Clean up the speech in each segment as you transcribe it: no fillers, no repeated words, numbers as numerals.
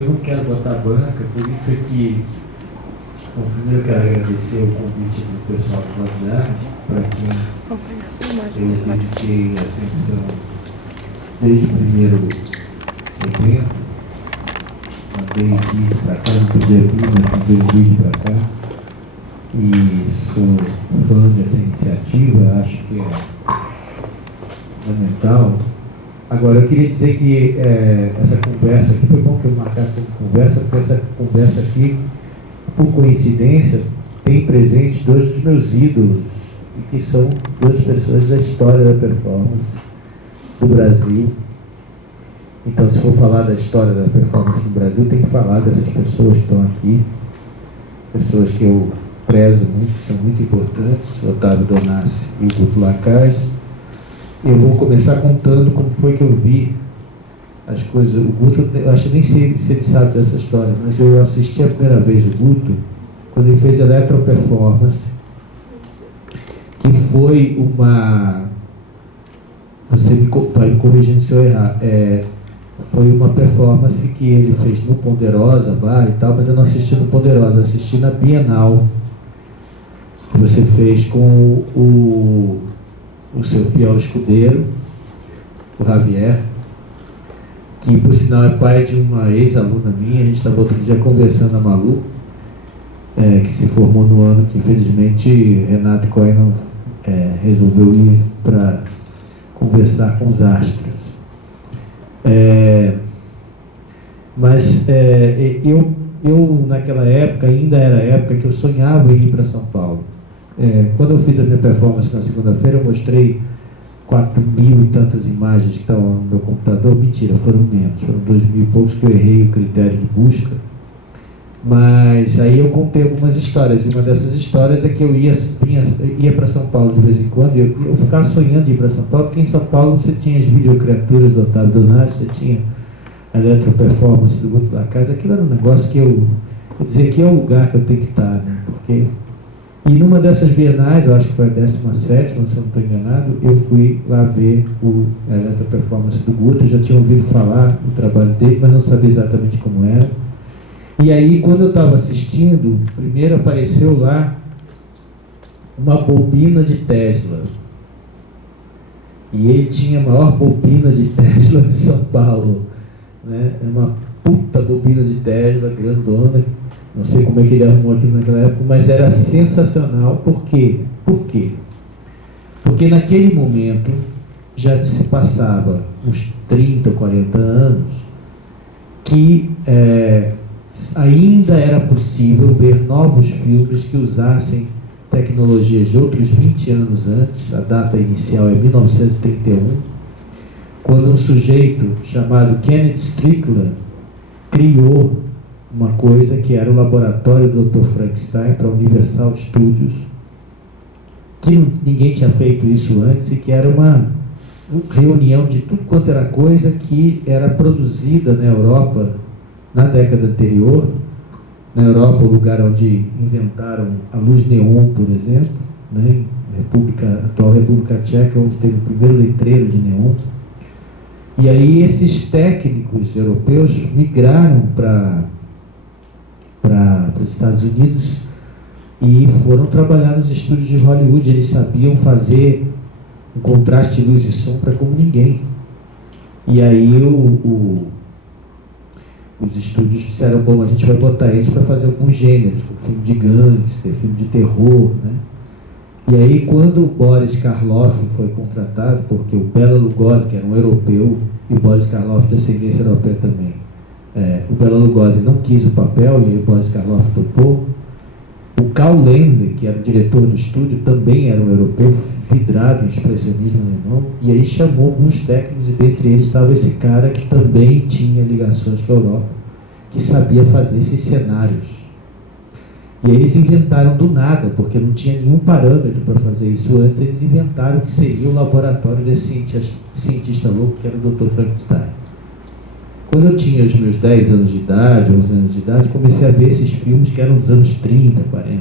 Eu não quero botar banca, por isso é que, bom, primeiro eu quero agradecer o convite do pessoal do Blog de Arte, para quem eu dediquei atenção desde o primeiro evento. Mandei vídeo para cá, não podia vir, mas mandei um vídeo para cá. E sou fã dessa iniciativa, acho que é fundamental. Agora, eu queria dizer que essa conversa aqui, foi bom que eu marcasse essa conversa, porque essa conversa aqui, por coincidência, tem presente dois dos meus ídolos, e que são duas pessoas da história da performance do Brasil. Então, se for falar da história da performance do Brasil, tem que falar dessas pessoas que estão aqui, pessoas que eu prezo muito, que são muito importantes, Otávio Donassi e Guto Lacaze. Eu vou começar contando como foi que eu vi as coisas. O Guto, eu acho que nem sei se ele sabe dessa história, mas eu assisti a primeira vez o Guto quando ele fez Eletroperformance, que foi uma... Você vai me corrigindo se eu errar. Foi uma performance que ele fez no Ponderosa Bar e tal, mas eu não assisti no Ponderosa, assisti na Bienal, que você fez com o seu fiel escudeiro, o Javier, que por sinal é pai de uma ex-aluna minha. A gente estava outro dia conversando, a Malu, que se formou no ano que infelizmente Renato Cohen resolveu ir para conversar com os astros. Mas eu naquela época, ainda era a época que eu sonhava em ir para São Paulo. Quando eu fiz a minha performance na segunda-feira, eu mostrei 4.000 e tantas imagens que estavam no meu computador. Mentira, foram menos, foram 2.000 e poucos, que eu errei o critério de busca. Mas aí eu contei algumas histórias, e uma dessas histórias é que eu ia para São Paulo de vez em quando, e eu ficava sonhando de ir para São Paulo, porque em São Paulo você tinha as videocriaturas do Otávio Donassi, você tinha a Eletroperformance do Guto Lacaze. Aquilo era um negócio que eu dizia que é o lugar que eu tenho que estar, né? Porque... E numa dessas bienais, eu acho que foi a 17ª, se eu não estou enganado, eu fui lá ver a Eletroperformance do Guto. Eu já tinha ouvido falar do trabalho dele, mas não sabia exatamente como era. E aí, quando eu estava assistindo, primeiro apareceu lá uma bobina de Tesla. E ele tinha a maior bobina de Tesla de São Paulo, né? Uma puta bobina de Tesla, grandona. Não sei como é que ele arrumou aquilo naquela época, mas era sensacional. Por quê? Por quê? Porque naquele momento já se passava uns 30 ou 40 anos que ainda era possível ver novos filmes que usassem tecnologias de outros 20 anos antes. A data inicial é 1931, quando um sujeito chamado Kenneth Strickland criou uma coisa que era o laboratório do Dr. Frankenstein para a Universal Studios, que ninguém tinha feito isso antes, e que era uma reunião de tudo quanto era coisa que era produzida na Europa na década anterior. Na Europa, o lugar onde inventaram a luz neon, por exemplo, né? Atual República Tcheca, onde teve o primeiro letreiro de neon. E aí esses técnicos europeus migraram para os Estados Unidos e foram trabalhar nos estúdios de Hollywood. Eles sabiam fazer um contraste de luz e sombra como ninguém. E aí os estúdios disseram: bom, a gente vai botar eles para fazer alguns gêneros, como filme de gangster, filme de terror, né? E aí, quando o Boris Karloff foi contratado, porque o Bela Lugosi, que era um europeu, e o Boris Karloff de descendência europeia também, o Bela Lugosi não quis o papel, e aí o Boris Karloff topou. O Karl Lender, que era o diretor do estúdio, também era um europeu vidrado em expressionismo alemão, e aí chamou alguns técnicos, e dentre eles estava esse cara que também tinha ligações com a Europa, que sabia fazer esses cenários. E aí eles inventaram do nada, porque não tinha nenhum parâmetro para fazer isso antes. Eles inventaram que seria o laboratório desse cientista louco, que era o Dr. Frankenstein. Quando eu tinha os meus 10 anos de idade, 11 anos de idade, comecei a ver esses filmes que eram dos anos 30, 40.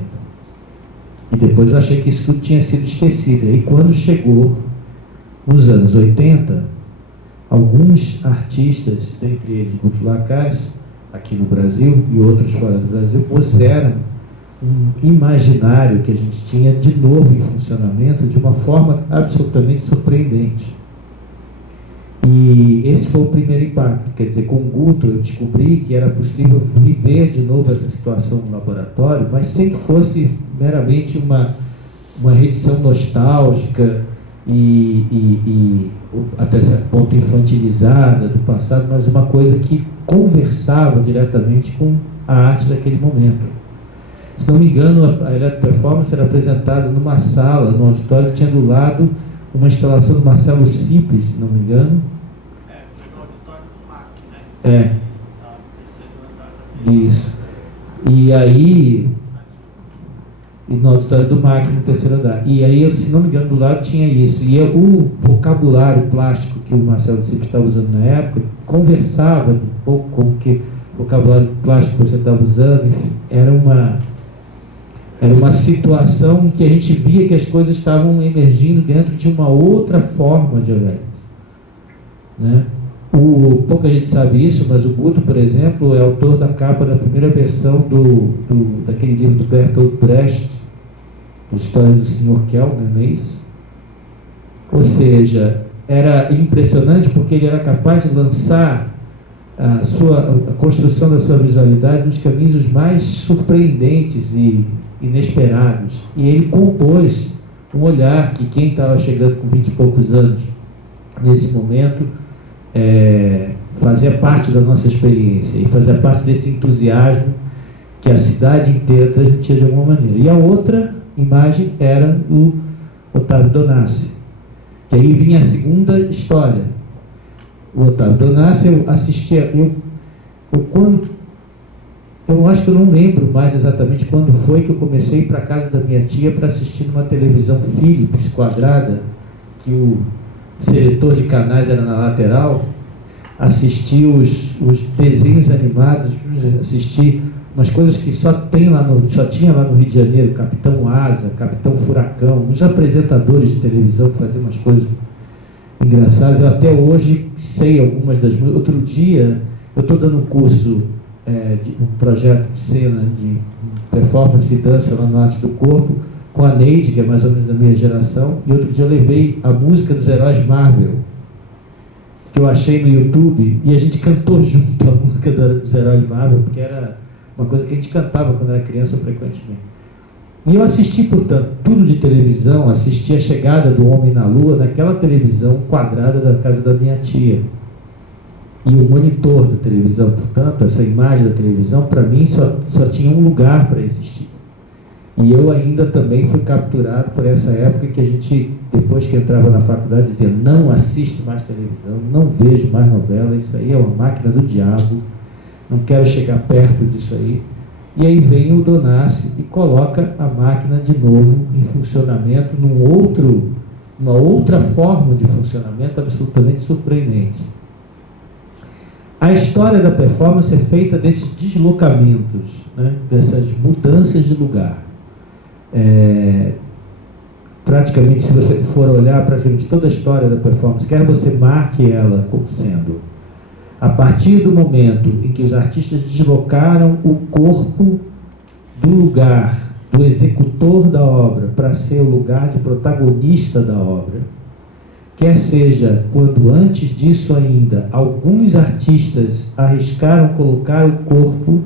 E depois eu achei que isso tudo tinha sido esquecido. E aí, quando chegou nos anos 80, alguns artistas, dentre eles Guto Lacaze, aqui no Brasil e outros fora do Brasil, puseram um imaginário que a gente tinha de novo em funcionamento de uma forma absolutamente surpreendente. E esse foi o primeiro impacto. Quer dizer, com o Guto eu descobri que era possível viver de novo essa situação no laboratório, mas sem que fosse meramente uma reedição nostálgica e até certo ponto infantilizada do passado, mas uma coisa que conversava diretamente com a arte daquele momento. Se não me engano, a Eletroperformance era apresentada numa sala, no auditório, que tinha do lado uma instalação do Marcelo Cipres, se não me engano. Foi no auditório do MAC, né? Isso. E aí... E no auditório do MAC, no terceiro andar. E aí, se não me engano, do lado tinha isso. E o vocabulário plástico que o Marcelo Cipres estava usando na época conversava um pouco com o que o vocabulário plástico que você estava usando. Enfim, era uma situação em que a gente via que as coisas estavam emergindo dentro de uma outra forma de olhar, né? Pouca gente sabe isso, mas o Guto, por exemplo, é autor da capa da primeira versão daquele livro do Bertolt Brecht, A História do Sr. Kellner, não é isso? Ou seja, era impressionante porque ele era capaz de lançar a construção da sua visualidade nos caminhos os mais surpreendentes e inesperados. E ele compôs um olhar que quem estava chegando com 20 e poucos anos, nesse momento, fazia parte da nossa experiência e fazia parte desse entusiasmo que a cidade inteira transmitia de alguma maneira. E a outra imagem era o Otávio Donassi, que aí vinha a segunda história. O Otávio Donassi, eu assistia, eu acho que eu não lembro mais exatamente quando foi que eu comecei a ir para a casa da minha tia para assistir numa televisão Philips quadrada, que o seletor de canais era na lateral, assistir os desenhos animados, assistir umas coisas que só tinha lá no Rio de Janeiro, Capitão Asa, Capitão Furacão, uns apresentadores de televisão que faziam umas coisas engraçadas. Eu até hoje sei algumas das músicas. Outro dia, eu estou dando um curso de um projeto de cena de performance e dança lá no Arte do Corpo, com a Neide, que é mais ou menos da minha geração, e outro dia eu levei a música dos Heróis Marvel, que eu achei no YouTube, e a gente cantou junto a música dos Heróis Marvel, porque era uma coisa que a gente cantava quando era criança frequentemente. E eu assisti, portanto, tudo de televisão, assisti a chegada do Homem na Lua naquela televisão quadrada da casa da minha tia. E o monitor da televisão, portanto, essa imagem da televisão, para mim, só tinha um lugar para existir. E eu ainda também fui capturado por essa época que a gente, depois que entrava na faculdade, dizia: não assisto mais televisão, não vejo mais novela, isso aí é uma máquina do diabo, não quero chegar perto disso aí. E aí vem o Donassi e coloca a máquina de novo em funcionamento, numa outra forma de funcionamento absolutamente surpreendente. A história da performance é feita desses deslocamentos, né, dessas mudanças de lugar. Praticamente, se você for olhar praticamente toda a história da performance, quer você marque ela como sendo a partir do momento em que os artistas deslocaram o corpo do lugar do executor da obra para ser o lugar de protagonista da obra, quer seja quando antes disso ainda alguns artistas arriscaram colocar o corpo,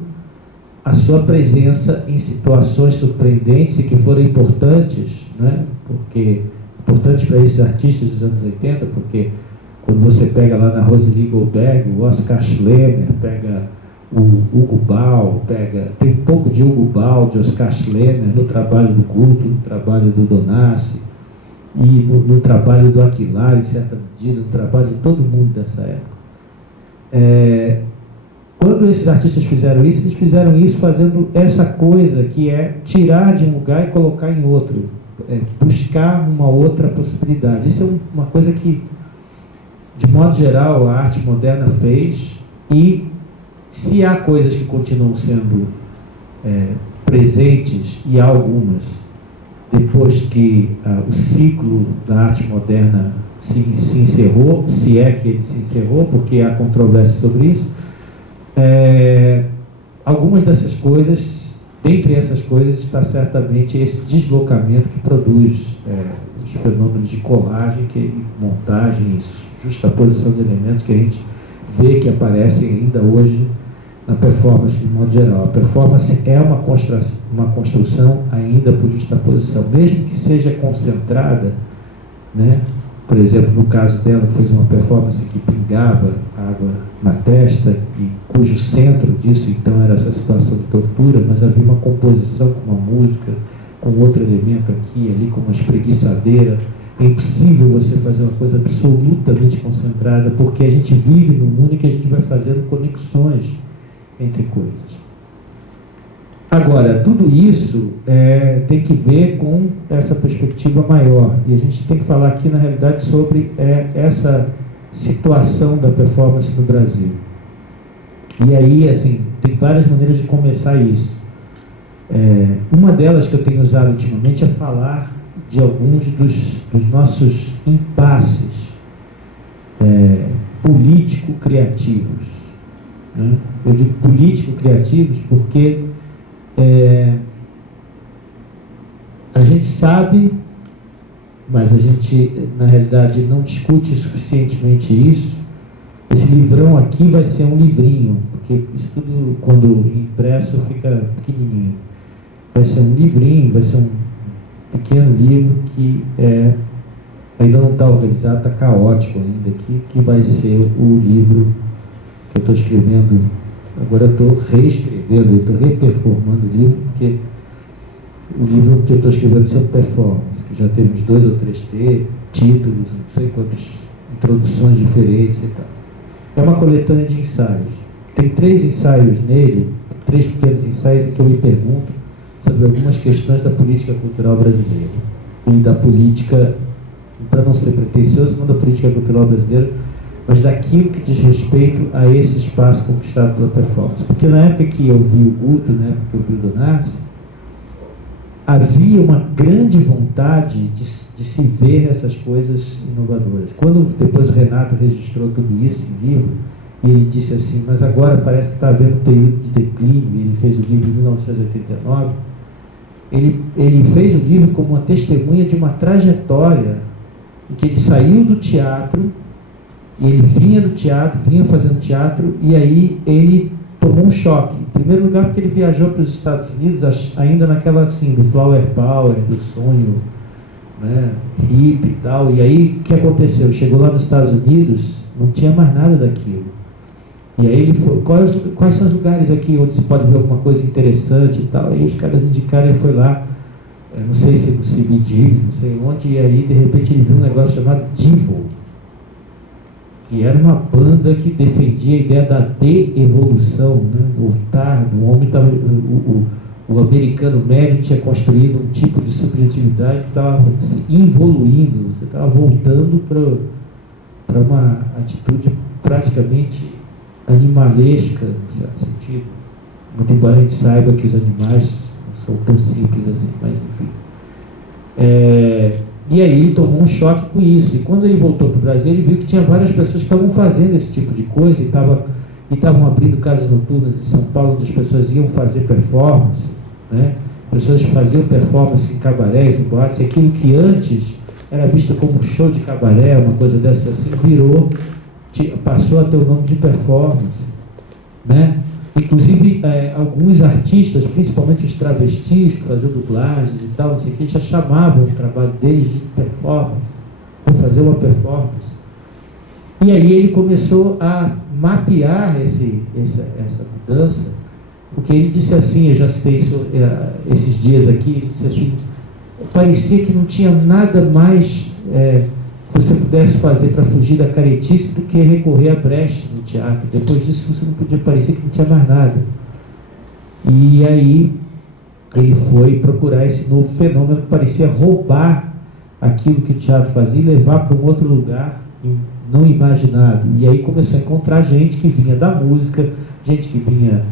a sua presença em situações surpreendentes e que foram importantes, né? Porque importantes para esses artistas dos anos 80, porque quando você pega lá na Rosely Goldberg, o Oscar Schlemmer, pega o Hugo Ball, tem um pouco de Hugo Ball, de Oscar Schlemmer no trabalho do Guto, no trabalho do Donassi e no trabalho do Aquilar, em certa medida, no trabalho de todo mundo dessa época. Quando esses artistas fizeram isso, eles fizeram isso fazendo essa coisa que é tirar de um lugar e colocar em outro, buscar uma outra possibilidade. Isso é uma coisa que, de modo geral, a arte moderna fez, e se há coisas que continuam sendo presentes, e há algumas, depois que o ciclo da arte moderna se encerrou, se é que ele se encerrou, porque há controvérsia sobre isso, algumas dessas coisas, dentre essas coisas, está certamente esse deslocamento que produz os fenômenos de colagem, montagem, justaposição de elementos que a gente vê que aparecem ainda hoje na performance de modo geral. A performance é uma construção ainda por justaposição, mesmo que seja concentrada, né? Por exemplo, no caso dela, que fez uma performance que pingava água na testa, e cujo centro disso, então, era essa situação de tortura, mas havia uma composição com uma música, com outro elemento aqui e ali, com uma espreguiçadeira. É impossível você fazer uma coisa absolutamente concentrada, porque a gente vive num mundo em que a gente vai fazendo conexões entre coisas. Agora, tudo isso tem que ver com essa perspectiva maior, e a gente tem que falar aqui, na realidade, sobre essa situação da performance no Brasil. E aí, assim, tem várias maneiras de começar isso. Uma delas que eu tenho usado ultimamente é falar de alguns dos nossos impasses político-criativos. Né? Eu digo político-criativos porque a gente sabe, mas a gente, na realidade, não discute suficientemente isso. Esse livrão aqui vai ser um livrinho, porque isso tudo, quando impresso, fica pequenininho. Vai ser um livrinho, vai ser um pequeno livro que ainda não está organizado, está caótico ainda aqui, que vai ser o livro que eu estou escrevendo. Agora eu estou reescrevendo, eu estou reperformando o livro, porque o livro que eu estou escrevendo sobre performance, que já teve uns 2 ou 3 títulos, não sei quantas introduções diferentes e tal. É uma coletânea de ensaios. Tem 3 ensaios nele, 3 pequenos ensaios em que eu me pergunto sobre algumas questões da política cultural brasileira. E da política, para não ser pretensioso, não da política cultural brasileira, mas daquilo que diz respeito a esse espaço conquistado pela performance. Porque na época que eu vi o Guto, na época que eu vi o Donassi, havia uma grande vontade de se ver essas coisas inovadoras. Quando depois o Renato registrou tudo isso em livro, e ele disse assim, mas agora parece que está havendo um período de declínio, ele fez o livro em 1989, ele fez o livro como uma testemunha de uma trajetória em que ele saiu do teatro, e ele vinha do teatro, vinha fazendo teatro, e aí ele tomou um choque. Em primeiro lugar, porque ele viajou para os Estados Unidos, ainda naquela, assim, do flower power, do sonho, né, hippie e tal. E aí, o que aconteceu? Chegou lá nos Estados Unidos, não tinha mais nada daquilo. E aí ele foi, quais são os lugares aqui onde se pode ver alguma coisa interessante e tal? Aí os caras indicaram, ele foi lá, não sei se no CBGBs, não sei onde, e aí, de repente, ele viu um negócio chamado Divo, que era uma banda que defendia a ideia da de-evolução, né? Voltar, o homem estava, o americano médio tinha construído um tipo de subjetividade que estava se evoluindo, você estava voltando para uma atitude praticamente animalesca, em certo sentido. Muito embora a gente saiba que os animais não são tão simples assim, mas enfim. E aí ele tomou um choque com isso. E quando ele voltou para o Brasil, ele viu que tinha várias pessoas que estavam fazendo esse tipo de coisa e estavam abrindo casas noturnas em São Paulo, onde as pessoas iam fazer performance, né? Pessoas que faziam performance em cabarés, em boates, aquilo que antes era visto como um show de cabaré, uma coisa dessa assim, passou a ter o nome de performance, né? Inclusive, alguns artistas, principalmente os travestis, que faziam dublagens e tal, não sei o que, já chamavam o trabalho deles de performance, vou fazer uma performance. E aí ele começou a mapear essa mudança, porque ele disse assim, eu já citei isso esses dias aqui, ele disse assim, parecia que não tinha nada mais que você pudesse fazer para fugir da caretice do que recorrer à brecha no teatro. Depois disso você não podia, parecer que não tinha mais nada. E aí ele foi procurar esse novo fenômeno que parecia roubar aquilo que o teatro fazia e levar para um outro lugar não imaginado. E aí começou a encontrar gente que vinha da música, gente que vinha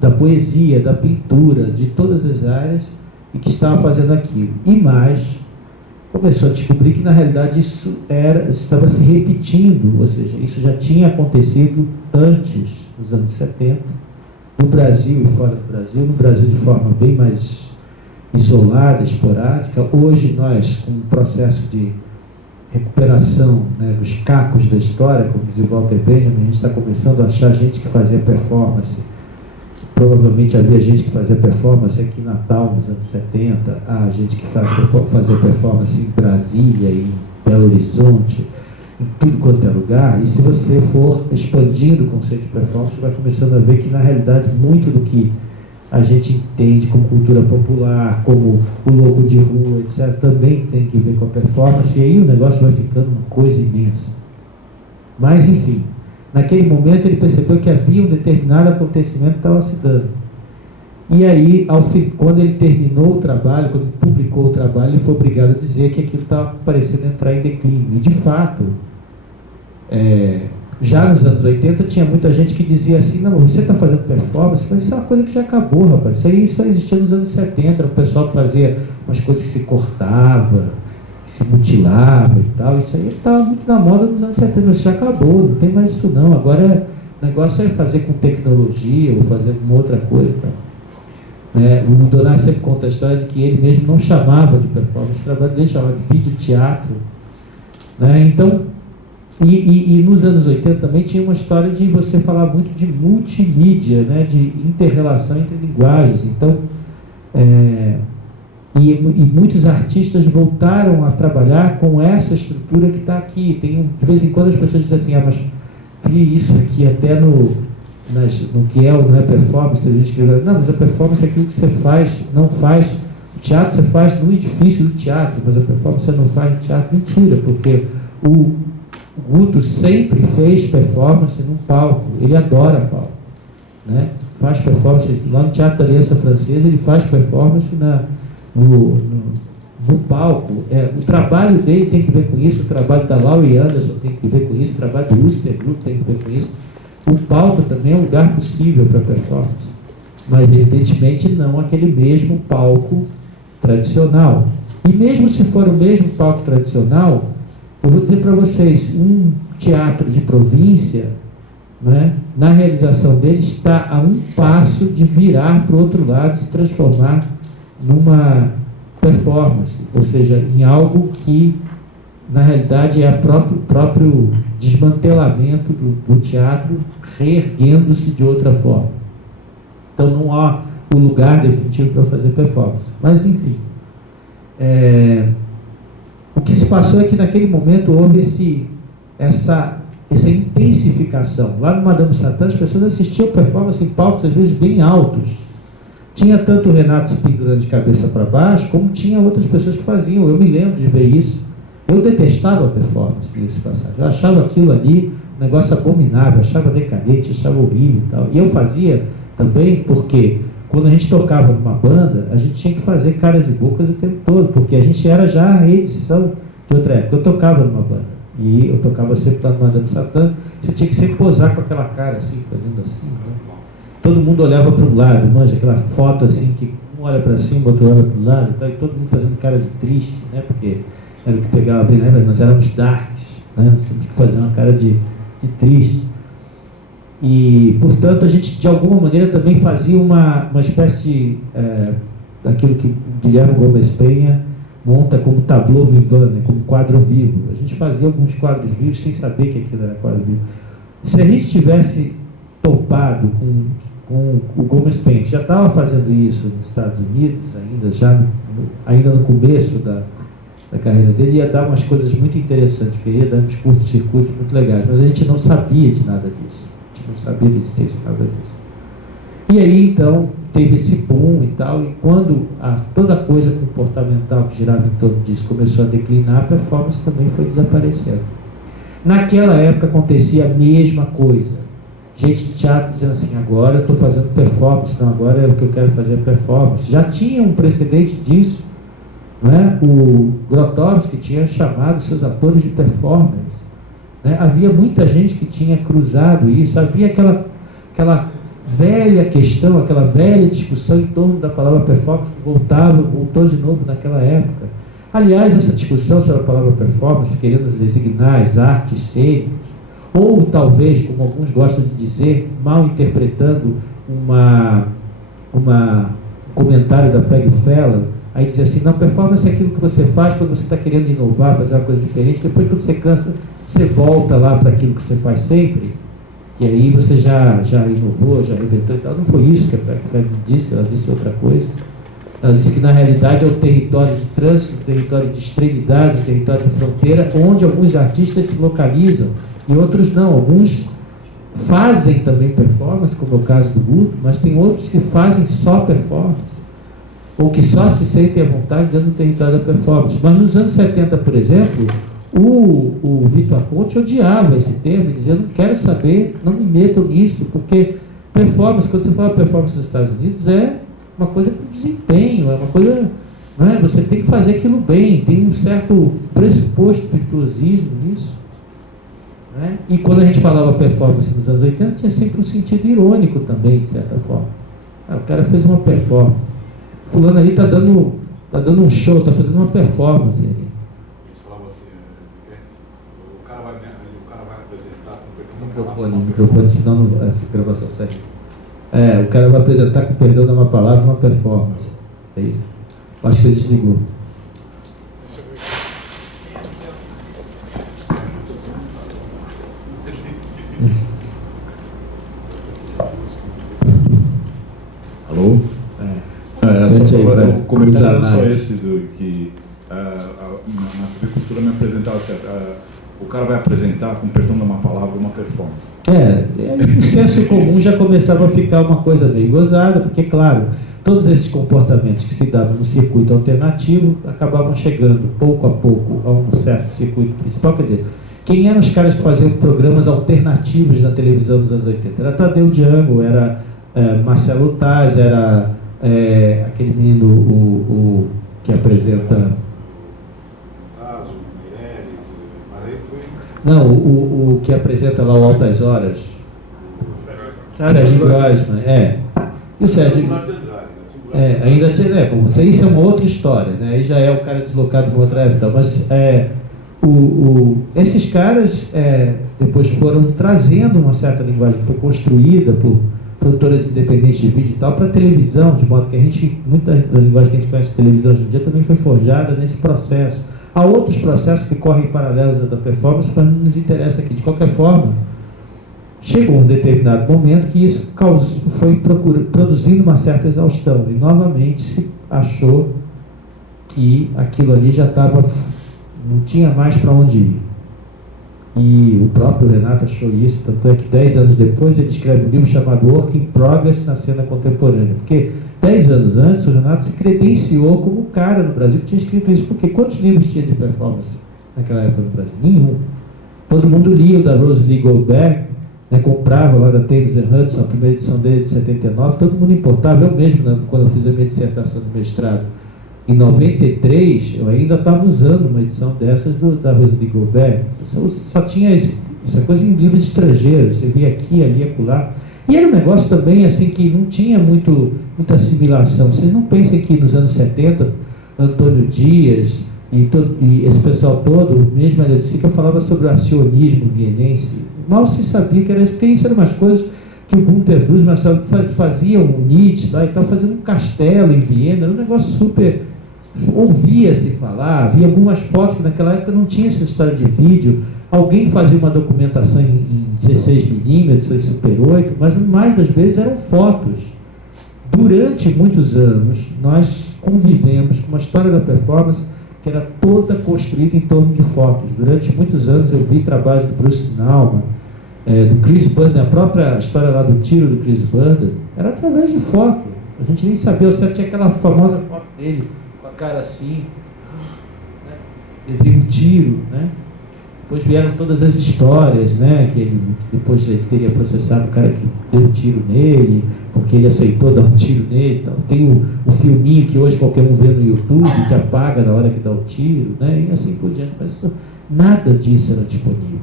da poesia, da pintura, de todas as áreas, e que estava fazendo aquilo. E mais, começou a descobrir que na realidade isso estava se repetindo, ou seja, isso já tinha acontecido antes nos anos 70, no Brasil e fora do Brasil, no Brasil de forma bem mais isolada, esporádica. Hoje nós, com um processo de recuperação, né, dos cacos da história, como dizia o Walter Benjamin, a gente está começando a achar gente que fazia performance. Provavelmente havia gente que fazia performance aqui em Natal, nos anos 70, há gente que fazia performance em Brasília, em Belo Horizonte, em tudo quanto é lugar. E se você for expandindo o conceito de performance, você vai começando a ver que, na realidade, muito do que a gente entende como cultura popular, como o logo de rua, etc., também tem que ver com a performance, e aí o negócio vai ficando uma coisa imensa. Mas, enfim, naquele momento ele percebeu que havia um determinado acontecimento que estava se dando. E aí, quando ele terminou o trabalho, quando ele publicou o trabalho, ele foi obrigado a dizer que aquilo estava parecendo entrar em declínio. E, de fato, já nos anos 80 tinha muita gente que dizia assim: não, você está fazendo performance, mas isso é uma coisa que já acabou, rapaz. Isso aí só existia nos anos 70, o pessoal que fazia umas coisas que se cortava, que se mutilava e tal. Isso aí estava muito na moda nos anos 70, mas isso já acabou, não tem mais isso não. Agora o negócio é fazer com tecnologia ou fazer com outra coisa. O Donar sempre conta a história de que ele mesmo não chamava de performance, o trabalho dele chamava de videoteatro. Então, e nos anos 80 também tinha uma história de você falar muito de multimídia, de inter-relação entre linguagens. Então, e muitos artistas voltaram a trabalhar com essa estrutura que está aqui. De vez em quando as pessoas dizem assim: mas vi isso aqui até no que não é performance. A gente escreveu: não, mas a performance é aquilo que você faz, não faz. O teatro você faz no edifício do teatro, mas a performance você não faz no teatro. Mentira, porque o Guto sempre fez performance num palco. Ele adora palco, faz performance lá no Teatro da Aliança Francesa. Ele faz performance no palco. O trabalho dele tem que ver com isso, o trabalho da Laurie Anderson tem que ver com isso, o trabalho do Uster Group tem que ver com isso. O palco também é um lugar possível para performance, mas evidentemente não aquele mesmo palco tradicional. E mesmo se for o mesmo palco tradicional, eu vou dizer para vocês, um teatro de província, na realização dele, está a um passo de virar para o outro lado, se transformar numa performance, ou seja, em algo que, na realidade, é o próprio desmantelamento do teatro, reerguendo-se de outra forma. Então não há o lugar definitivo para fazer performance. Mas, enfim, o que se passou é que naquele momento houve essa intensificação. Lá no Madame Satã, as pessoas assistiam performance em palcos, às vezes, bem altos. Tinha tanto o Renato se pendurando de cabeça para baixo, como tinha outras pessoas que faziam. Eu me lembro de ver isso. Eu detestava a performance, nesse passagem. Eu achava aquilo ali um negócio abominável, achava decadente, achava horrível e tal. E eu fazia também porque, quando a gente tocava numa banda, a gente tinha que fazer caras e bocas o tempo todo, porque a gente era já a reedição de outra época. Eu tocava numa banda, e eu tocava sempre lá no Madame Satã. Você tinha que sempre posar com aquela cara assim, fazendo assim, Todo mundo olhava para um lado, manja, aquela foto assim, que um olha para cima, outro olha para o lado, e todo mundo fazendo cara de triste, porque era o que pegava bem, nós éramos darks, nós tínhamos que fazer uma cara de triste. E, portanto, a gente, de alguma maneira, também fazia uma espécie de, daquilo que Guilherme Gomes Penha monta como tableau vivant, como quadro vivo. A gente fazia alguns quadros vivos sem saber que aquilo era quadro vivo. Se a gente tivesse topado com o Gomes Penha, que já estava fazendo isso nos Estados Unidos, ainda no começo da carreira dele, ia dar umas coisas muito interessantes, porque ia dar uns curtos-circuitos muito legais, mas a gente não sabia de nada disso. Não sabia da existência nada disso. E aí, então, teve esse boom e tal, e quando toda a coisa comportamental que girava em torno disso começou a declinar, a performance também foi desaparecendo. Naquela época acontecia a mesma coisa. Gente de teatro dizendo assim: agora eu estou fazendo performance, não, agora é o que eu quero fazer performance. Já tinha um precedente disso, O Grotowski tinha chamado seus atores de performance. Havia muita gente que tinha cruzado isso, havia aquela velha questão, aquela velha discussão em torno da palavra performance que voltou de novo naquela época. Aliás, essa discussão sobre a palavra performance, querendo designar as artes cênicas, ou talvez, como alguns gostam de dizer, mal interpretando um comentário da Peg Fellon, aí diz assim, não, performance é aquilo que você faz quando você está querendo inovar, fazer uma coisa diferente, depois quando você cansa, você volta lá para aquilo que você faz sempre, e aí você já inovou, já arrebentou e tal. Não foi isso que a Peg Fellon disse, ela disse outra coisa. Ela disse que na realidade é o território de trânsito, o território de extremidade, o território de fronteira, onde alguns artistas se localizam e outros não. Alguns fazem também performance, como é o caso do Guto, mas tem outros que fazem só performance, ou que só se sentem à vontade dentro do território da performance. Mas nos anos 70, por exemplo, o Vitor Aponte odiava esse termo, dizia, não quero saber, não me metam nisso, porque performance, quando você fala performance nos Estados Unidos, é uma coisa com desempenho, é uma coisa, não é? Você tem que fazer aquilo bem, tem um certo pressuposto de virtuosismo nisso. Né? E quando a gente falava performance nos anos 80, tinha sempre um sentido irônico também, de certa forma. O cara fez uma performance. Fulano ali está dando um show, está fazendo uma performance ali. Eles falavam assim, o cara vai apresentar com O microfone, senão essa gravação sai. O cara vai apresentar, com perdão de uma palavra, uma performance. É isso? Acho que você desligou. Alô? O comentário era só esse, do que na TV Cultura me apresentava assim, o cara vai apresentar, com perdão de uma palavra, uma performance. O senso comum já começava a ficar uma coisa meio gozada, porque, claro, todos esses comportamentos que se davam no circuito alternativo acabavam chegando, pouco a pouco, a um certo circuito principal. Quer dizer, quem eram os caras que faziam programas alternativos na televisão dos anos 80? Era Tadeu Django, era Marcelo Taz, era aquele menino o que apresenta... Não, o que apresenta lá o Altas Horas. Sérgio Grossman, E o Sérgio... ainda tinha... isso é uma outra história, né? Aí já é o cara deslocado para outra época. Mas esses caras depois foram trazendo uma certa linguagem que foi construída por produtoras independentes de vídeo e tal, para a televisão, de modo que muita da linguagem que a gente conhece de televisão hoje em dia também foi forjada nesse processo. Há outros processos que correm paralelos da performance, mas não nos interessa aqui. De qualquer forma, chegou um determinado momento que isso foi produzindo uma certa exaustão, e novamente se achou que aquilo ali já não tinha mais para onde ir. E o próprio Renato achou isso, tanto é que 10 anos depois ele escreve um livro chamado Work in Progress na cena contemporânea, porque 10 anos antes o Renato se credenciou como o cara no Brasil que tinha escrito isso, porque quantos livros tinha de performance naquela época no Brasil? Nenhum. Todo mundo lia o da Rosalie Goldberg, comprava lá da Thames Hudson, a primeira edição dele de 79, todo mundo importava. Eu mesmo, quando eu fiz a minha dissertação de mestrado, em 93, eu ainda estava usando uma edição dessas da Rosalie Goldberg. Só tinha essa coisa em livros estrangeiros, você via aqui, ali, acolá. E era um negócio também assim que não tinha muita assimilação. Vocês não pensem que nos anos 70, Antônio Dias e esse pessoal todo, mesmo a Sica, falava sobre o acionismo vienense. Mal se sabia que era isso, porque isso eram umas coisas que o Günter Bluesmann fazia, o Nietzsche lá, e estava fazendo um castelo em Viena, era um negócio super... Ouvia-se falar, havia algumas fotos, que naquela época não tinha essa história de vídeo. Alguém fazia uma documentação em 16mm, em Super 8, mas mais das vezes eram fotos. Durante muitos anos, nós convivemos com uma história da performance que era toda construída em torno de fotos. Durante muitos anos eu vi trabalhos do Bruce Nauman, do Chris Burden, a própria história lá do tiro do Chris Burden, era através de foto. A gente nem sabia, você tinha aquela famosa foto dele, com a cara assim, né? Ele viu um tiro, né? Depois vieram todas as histórias, né? Que depois ele teria processado o cara que deu um tiro nele, porque ele aceitou dar um tiro nele. Então, tem o filminho que hoje qualquer um vê no YouTube, que apaga na hora que dá o tiro, né? E assim por diante. Mas nada disso era disponível.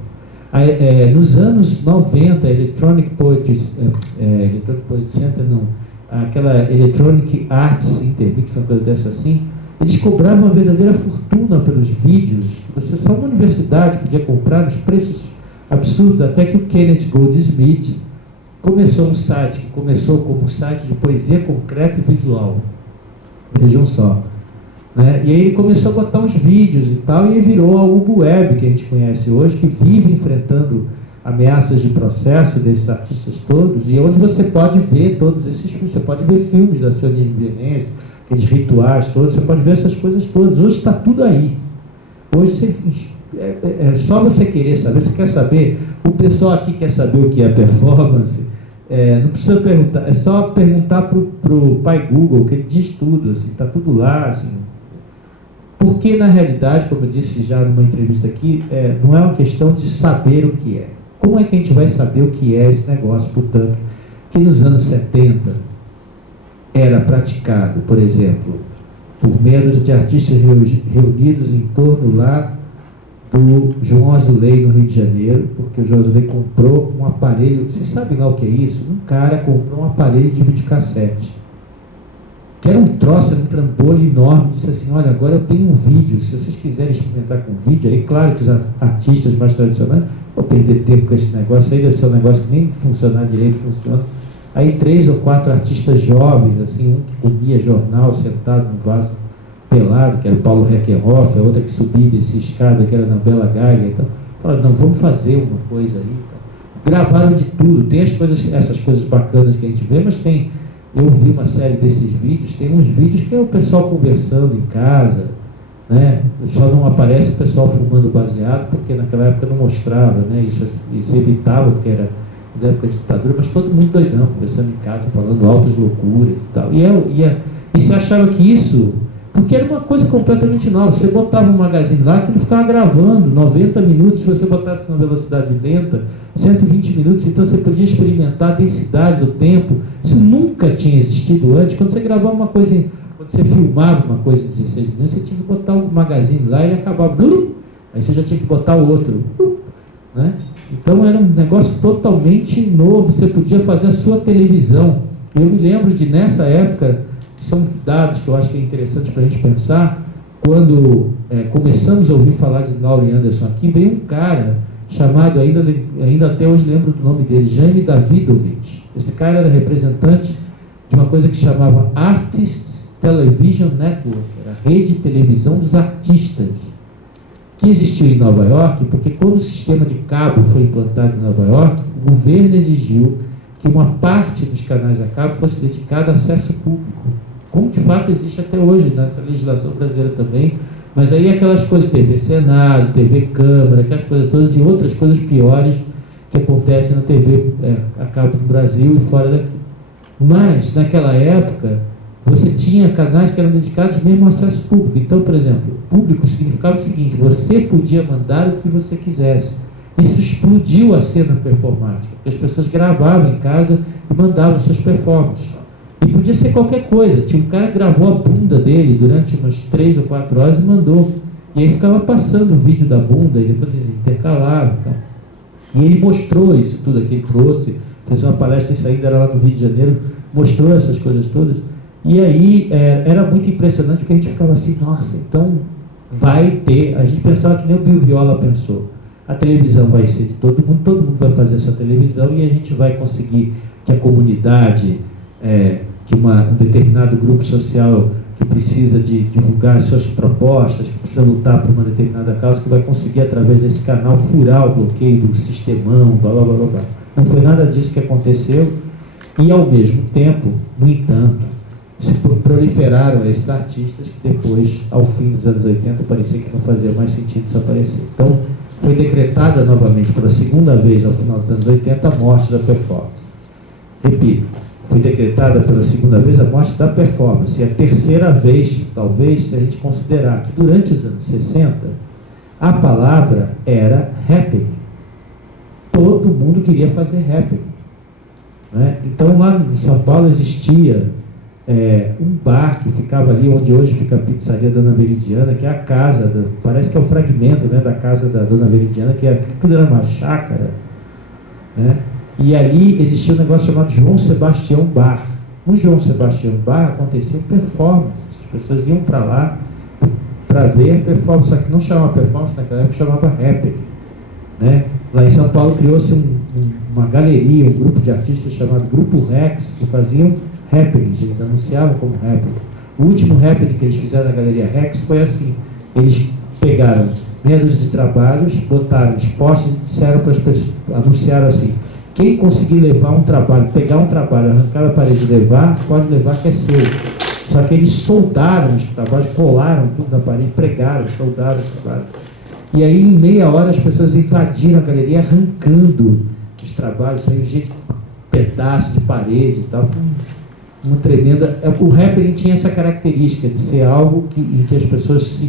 Nos anos 90, Electronic Poetry Center, não, aquela Electronic Arts Intermix, uma coisa dessa assim, eles cobravam uma verdadeira fortuna pelos vídeos. Você só uma universidade podia comprar nos preços absurdos, até que o Kenneth Goldsmith começou um site, que começou como um site de poesia concreta e visual. Vejam só. Né? E aí ele começou a botar uns vídeos e tal, e virou a Hugo Web, que a gente conhece hoje, que vive enfrentando ameaças de processo desses artistas todos, e onde você pode ver todos esses filmes, você pode ver filmes da sionismo vienense, aqueles rituais todos, você pode ver essas coisas todas. Hoje está tudo aí. Hoje é só você querer saber, você quer saber, o pessoal aqui quer saber o que é performance, não precisa perguntar, é só perguntar para o pai Google, que ele diz tudo, assim, está tudo lá, assim. Porque na realidade, como eu disse já numa entrevista aqui, não é uma questão de saber o que é. Como é que a gente vai saber o que é esse negócio, portanto, que nos anos 70 era praticado, por exemplo, por meros de artistas reunidos em torno lá do João Azulay, no Rio de Janeiro, porque o João Azulay comprou um aparelho, vocês sabem lá o que é isso? Um cara comprou um aparelho de videocassete, que era um troço, era um trambolho enorme, disse assim, olha, agora eu tenho um vídeo, se vocês quiserem experimentar com vídeo, aí claro que os artistas mais tradicionais vão perder tempo com esse negócio, aí deve ser um negócio que nem funcionar direito, funciona. Aí 3 ou 4 artistas jovens, assim, um que comia jornal sentado no vaso pelado, que era o Paulo Reckenhoff, a outra que subia desse escada, que era na Bela Gaia, então, falaram, não, vamos fazer uma coisa aí. Então, gravaram de tudo, tem essas coisas bacanas que a gente vê, mas tem, eu vi uma série desses vídeos, tem uns vídeos que é o pessoal conversando em casa, né? Só não aparece o pessoal fumando baseado, porque naquela época não mostrava, né? Isso evitava, porque era da época de ditadura, mas todo mundo doidão, conversando em casa, falando altas loucuras e tal. E você achava que isso, porque era uma coisa completamente nova, você botava um magazine lá que ele ficava gravando 90 minutos, se você botasse na velocidade lenta, 120 minutos, então você podia experimentar a densidade do tempo. Isso nunca tinha existido antes. Quando você gravava uma coisa, quando você filmava uma coisa em 16 minutos, você tinha que botar o magazine lá e ele acabava, aí você já tinha que botar o outro, né? Então era um negócio totalmente novo, você podia fazer a sua televisão. Eu me lembro de, nessa época, são dados que eu acho que é interessante para a gente pensar, quando começamos a ouvir falar de Laurie Anderson aqui, veio um cara chamado, ainda até hoje lembro do nome dele, Jaime Davidovich. Esse cara era representante de uma coisa que chamava Artists Television Network, era a rede de televisão dos artistas, que existiu em Nova York, porque quando o sistema de cabo foi implantado em Nova York, o governo exigiu que uma parte dos canais a cabo fosse dedicada a acesso público, como de fato existe até hoje nessa legislação brasileira também, mas aí aquelas coisas, TV Senado, TV Câmara, aquelas coisas todas e outras coisas piores que acontecem na TV a cabo no Brasil e fora daqui. Mas, naquela época, você tinha canais que eram dedicados mesmo ao acesso público. Então, por exemplo, público significava o seguinte, você podia mandar o que você quisesse. Isso explodiu a cena performática, porque as pessoas gravavam em casa e mandavam suas performances. E podia ser qualquer coisa. Tinha um cara que gravou a bunda dele durante umas 3 ou 4 horas e mandou. E aí ficava passando o vídeo da bunda e depois eles intercalavam. Então. E ele mostrou isso tudo aqui, ele trouxe, fez uma palestra em saída, era lá no Rio de Janeiro, mostrou essas coisas todas. E aí era muito impressionante, porque a gente ficava assim, nossa, então vai ter, a gente pensava que nem o Bill Viola pensou, a televisão vai ser de todo mundo vai fazer essa televisão e a gente vai conseguir que a comunidade, que um determinado grupo social que precisa de divulgar suas propostas, que precisa lutar por uma determinada causa, que vai conseguir através desse canal furar o bloqueio do sistemão, blá blá blá blá. Não foi nada disso que aconteceu e ao mesmo tempo, no entanto, se proliferaram esses artistas que depois, ao fim dos anos 80, parecia que não fazia mais sentido desaparecer. Então, foi decretada novamente pela segunda vez, ao final dos anos 80, a morte da performance. Repito, foi decretada pela segunda vez a morte da performance. E a terceira vez, talvez, se a gente considerar que durante os anos 60, a palavra era happening. Todo mundo queria fazer happening. Né? Então, lá em São Paulo existia um bar que ficava ali onde hoje fica a pizzaria Dona Veridiana, que é a casa, parece que é o fragmento, né, da casa da Dona Veridiana, que tudo era uma chácara, né? E ali existia um negócio chamado João Sebastião Bar. No João Sebastião Bar aconteciam performances, as pessoas iam para lá para ver performance, só que não chamava performance naquela época, chamava happening, né? Lá em São Paulo criou-se uma galeria, um grupo de artistas chamado Grupo Rex, que faziam happenings, eles anunciavam como happening. O último happening que eles fizeram na Galeria Rex foi assim: eles pegaram meia dúzia de trabalhos, botaram os postes e disseram para as pessoas, anunciaram assim: quem conseguir levar um trabalho, pegar um trabalho, arrancar a parede e levar, pode levar que é seu. Só que eles soldaram os trabalhos, colaram tudo na parede, pregaram, soldaram os trabalhos. E aí, em meia hora, as pessoas invadiram a galeria arrancando os trabalhos, saiu gente, pedaço de parede e tal. Uma tremenda... O happening tinha essa característica de ser algo em que as pessoas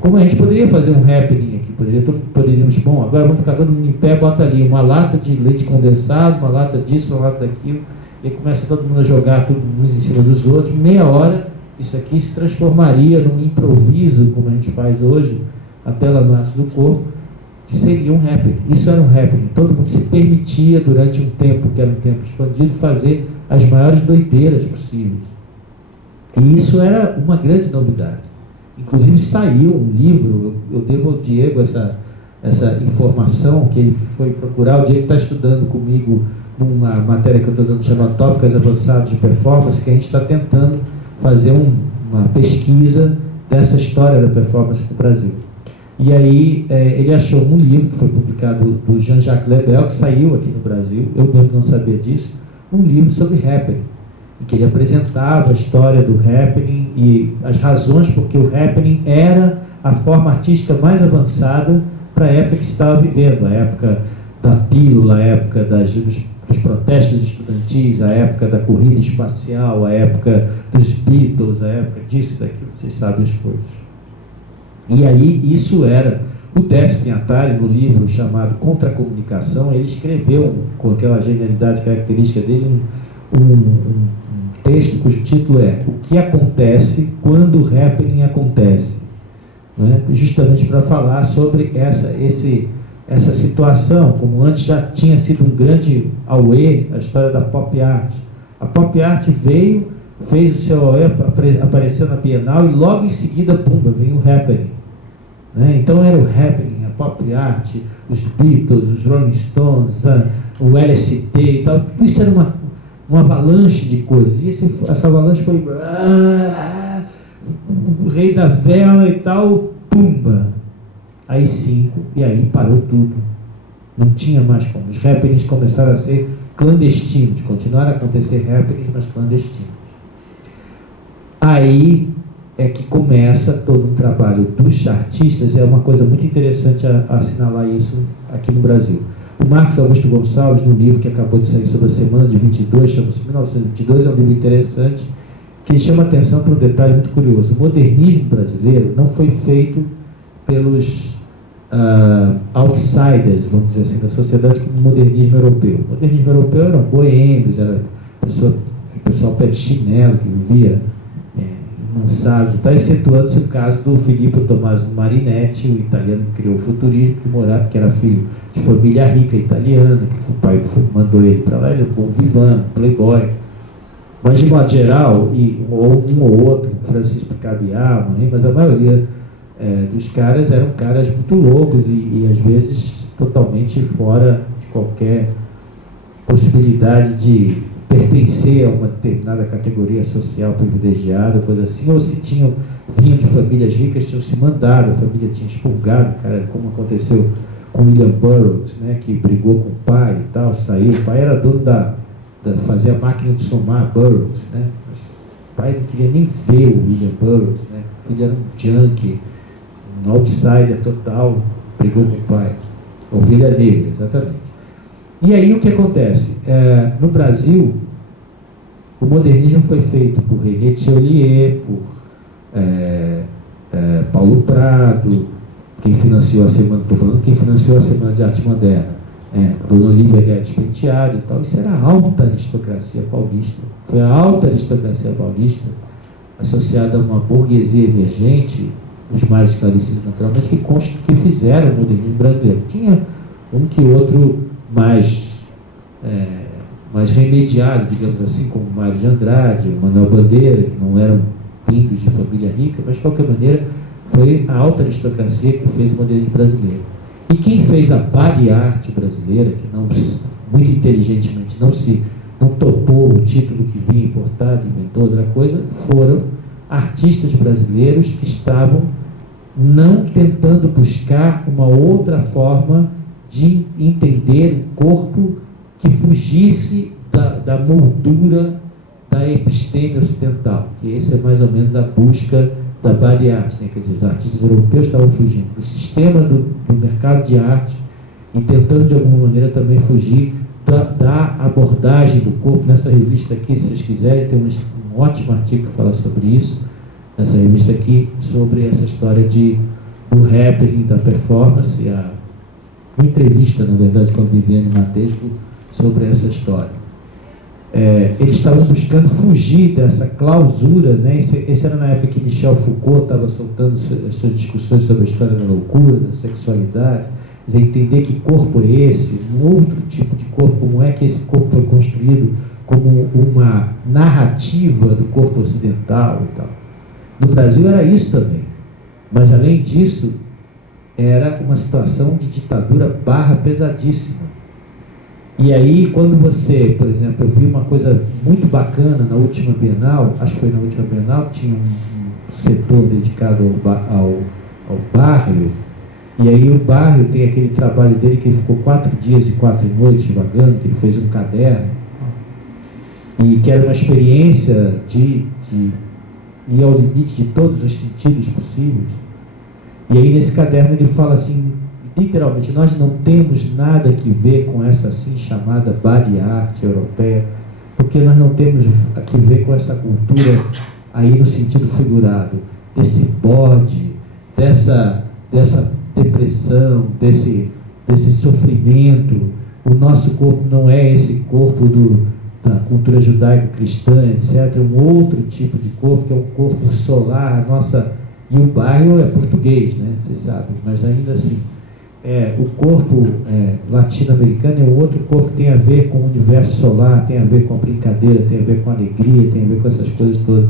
como a gente poderia fazer um happening aqui? Poderíamos, bom, agora vamos ficar dando em pé, bota ali uma lata de leite condensado, uma lata disso, uma lata daquilo, e aí começa todo mundo a jogar tudo uns em cima dos outros. Meia hora, isso aqui se transformaria num improviso, como a gente faz hoje, até lá no arte do corpo, que seria um happening. Isso era um happening. Todo mundo se permitia, durante um tempo, que era um tempo expandido, fazer as maiores doideiras possíveis. E isso era uma grande novidade. Inclusive saiu um livro, eu devo ao Diego essa informação, que ele foi procurar. O Diego está estudando comigo numa matéria que eu estou dando chamada Tópicas Avançadas de Performance, que a gente está tentando fazer uma pesquisa dessa história da performance no Brasil. E aí ele achou um livro que foi publicado do Jean-Jacques Lebel, que saiu aqui no Brasil, eu mesmo não sabia disso, um livro sobre happening, em que ele apresentava a história do happening e as razões porque o happening era a forma artística mais avançada para a época que se estava vivendo, a época da pílula, a época dos protestos estudantis, a época da corrida espacial, a época dos Beatles, a época disso e daquilo, vocês sabem as coisas. E aí isso era, o Décio Pinhatari, no livro chamado Contra a Comunicação, ele escreveu, com aquela genialidade característica dele, um texto cujo título é O que acontece quando o happening acontece, né? Justamente para falar sobre essa situação, como antes já tinha sido um grande auê, a história da pop art. A pop art veio, fez o seu auê, apareceu na Bienal e logo em seguida, pumba, veio o happening, né? Então era o happening, a pop art, os Beatles, os Rolling Stones, o LSD e tal, tudo isso era uma avalanche de coisas, e essa avalanche foi o rei da vela e tal, pumba, aí 5, e aí parou tudo, não tinha mais como. Os happenings começaram a ser clandestinos, continuaram a acontecer happenings, mas clandestinos. Aí é que começa todo um trabalho dos chartistas. É uma coisa muito interessante a assinalar isso aqui no Brasil. O Marcos Augusto Gonçalves, no livro que acabou de sair sobre a Semana de 22, chama-se 1922, é um livro interessante, que chama atenção para um detalhe muito curioso. O modernismo brasileiro não foi feito pelos outsiders, vamos dizer assim, da sociedade, como o modernismo europeu. O modernismo europeu eram boêmios, era o pessoal pé de chinelo, que vivia mansado, está excetuando-se o caso do Filippo Tommaso Marinetti, o italiano que criou o futurismo, que era filho de família rica italiana, que o pai mandou ele para lá, ele foi um vivant, um playboy. Mas, de modo geral, um ou outro, Francisco Cabiar, mas a maioria dos caras eram caras muito loucos e às vezes totalmente fora de qualquer possibilidade de pertencer a uma determinada categoria social privilegiada, coisa assim, ou se vinham de famílias ricas, tinham se mandado, a família tinha expurgado, cara, como aconteceu com William Burroughs, né, que brigou com o pai e tal, saiu, o pai era dono fazia máquina de somar Burroughs, né, mas o pai não queria nem ver o William Burroughs, né, o filho era um junkie, um outsider total, brigou com o pai, ovelha negra, exatamente. E aí o que acontece? No Brasil, o modernismo foi feito por René Tcholier, por Paulo Prado, quem financiou a Semana, estou falando quem financiou a Semana de Arte Moderna, Dona Olívia Guedes Penteado e tal. Isso era a alta aristocracia paulista. Foi a alta aristocracia paulista, associada a uma burguesia emergente, os mais esclarecidos naturalmente, que fizeram o modernismo brasileiro. Tinha um que outro mais remediado, digamos assim, como Mário de Andrade, Manuel Bandeira, que não eram vindos de família rica, mas de qualquer maneira foi a alta aristocracia que fez o modernismo brasileiro. E quem fez a body art brasileira, que não, muito inteligentemente não topou o título que vinha importado, inventou outra coisa, foram artistas brasileiros que estavam não tentando buscar uma outra forma de entender o corpo que fugisse da moldura da episteme ocidental, que essa é mais ou menos a busca da body art, né? Quer dizer, os artistas europeus estavam fugindo do sistema do mercado de arte e tentando de alguma maneira também fugir da abordagem do corpo. Nessa revista aqui, se vocês quiserem, tem um ótimo artigo que fala sobre isso, nessa revista aqui, sobre essa história do rapping, da performance, uma entrevista, na verdade, com a Viviane Matesco sobre essa história. Eles estavam buscando fugir dessa clausura, né? Esse era na época que Michel Foucault estava soltando as suas discussões sobre a história da loucura, da sexualidade, dizer, entender que corpo é esse, um outro tipo de corpo, como é que esse corpo foi construído como uma narrativa do corpo ocidental e tal. No Brasil era isso também, mas além disso, era uma situação de ditadura pesadíssima. E aí, quando você, por exemplo, eu vi uma coisa muito bacana na última Bienal, acho que foi na última Bienal, tinha um setor dedicado ao bairro, e aí o bairro tem aquele trabalho dele que ele ficou 4 dias e 4 noites vagando, que ele fez um caderno, e que era uma experiência de ir ao limite de todos os sentidos possíveis. E aí nesse caderno ele fala assim, literalmente, nós não temos nada que ver com essa assim chamada body art europeia, porque nós não temos a que ver com essa cultura aí no sentido figurado, desse bode, dessa depressão, desse sofrimento. O nosso corpo não é esse corpo da cultura judaico-cristã, etc. É um outro tipo de corpo, que é um corpo solar. E o bairro é português, né? Vocês sabem, mas ainda assim, o corpo latino-americano é um outro corpo que tem a ver com o universo solar, tem a ver com a brincadeira, tem a ver com a alegria, tem a ver com essas coisas todas.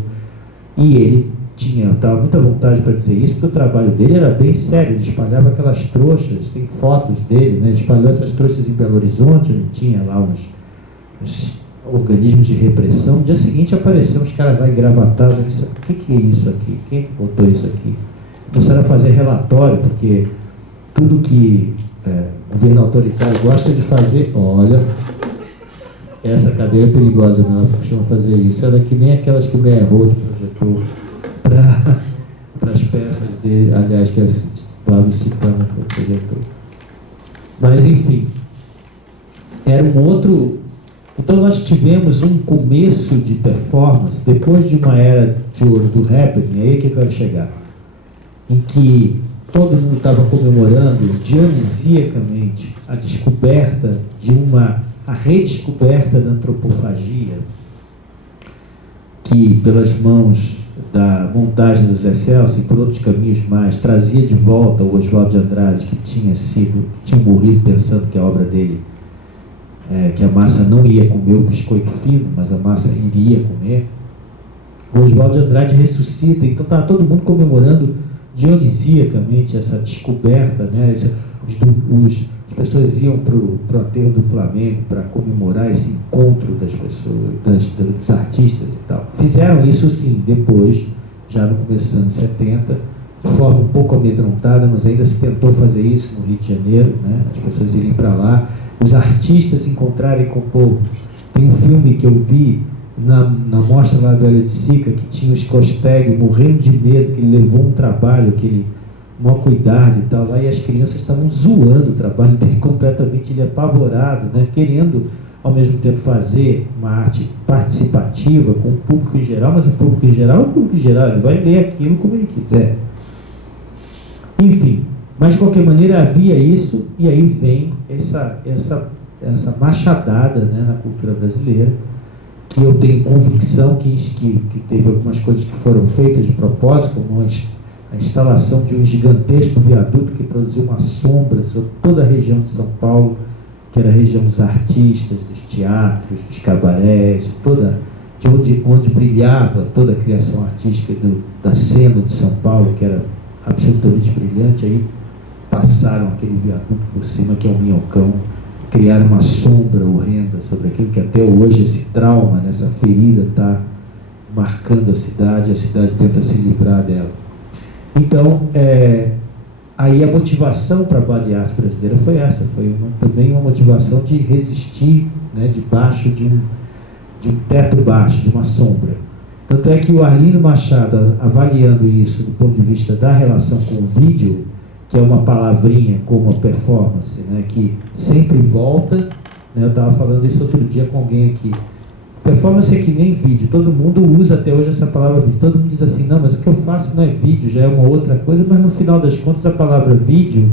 E ele estava muita vontade para dizer isso, porque o trabalho dele era bem sério, ele espalhava aquelas trouxas, tem fotos dele, né? Ele espalhou essas trouxas em Belo Horizonte, onde tinha lá uns organismos de repressão. No dia seguinte apareceu uns caras lá engravatados, eu disse, o que é isso aqui? Quem é que botou isso aqui? Começaram a fazer relatório, porque tudo que o governo autoritário gosta de fazer, olha, essa cadeira é perigosa, não, ela costuma fazer isso, ela é que nem aquelas que o Meyer Roth projetou para as peças dele, aliás, que é Flávio Cipana projetou. Mas, enfim, era um outro. Então, nós tivemos um começo de performance, depois de uma era de ouro do happening, aí que eu quero chegar, em que todo mundo estava comemorando dionisiacamente a descoberta a redescoberta da antropofagia, que pelas mãos da montagem do Zé Celso e por outros caminhos mais, trazia de volta o Oswald de Andrade, que tinha morrido pensando que a obra dele, que a massa não ia comer o biscoito fino, mas a massa iria comer. O Oswald de Andrade ressuscita, então estava todo mundo comemorando dionisiacamente essa descoberta, né? As pessoas iam para o aterro do Flamengo para comemorar esse encontro das pessoas, dos artistas e tal. Fizeram isso sim, depois, já no começo dos anos 70, de forma um pouco amedrontada, mas ainda se tentou fazer isso no Rio de Janeiro, né? As pessoas irem para lá, os artistas se encontrarem com o povo. Tem um filme que eu vi na mostra lá do Hélio de Sica, que tinha o Skostegui morrendo de medo, que ele levou um trabalho, que ele mal cuidado e tal, lá, e as crianças estavam zoando o trabalho dele completamente, ele apavorado, né, querendo ao mesmo tempo fazer uma arte participativa com o público em geral, mas o público em geral é o público em geral, ele vai ler aquilo como ele quiser. Enfim, mas de qualquer maneira havia isso, e aí vem essa machadada, né, na cultura brasileira, que eu tenho convicção que teve algumas coisas que foram feitas de propósito, como a instalação de um gigantesco viaduto que produziu uma sombra sobre toda a região de São Paulo, que era a região dos artistas, dos teatros, dos cabarés, onde brilhava toda a criação artística da cena de São Paulo, que era absolutamente brilhante. Aí passaram aquele viaduto por cima, que é o Minhocão, criaram uma sombra horrenda sobre aquilo que até hoje, esse trauma, essa ferida está marcando a cidade tenta se livrar dela. Então, aí a motivação para a Body Art brasileira foi essa, foi também uma motivação de resistir, né, debaixo de um teto baixo, de uma sombra. Tanto é que o Arlindo Machado, avaliando isso do ponto de vista da relação com o vídeo, que é uma palavrinha como a performance, né, que sempre volta, né, eu estava falando isso outro dia com alguém aqui. Performance é que nem vídeo, todo mundo usa até hoje essa palavra vídeo, todo mundo diz assim, não, mas o que eu faço não é vídeo, já é uma outra coisa, mas no final das contas a palavra vídeo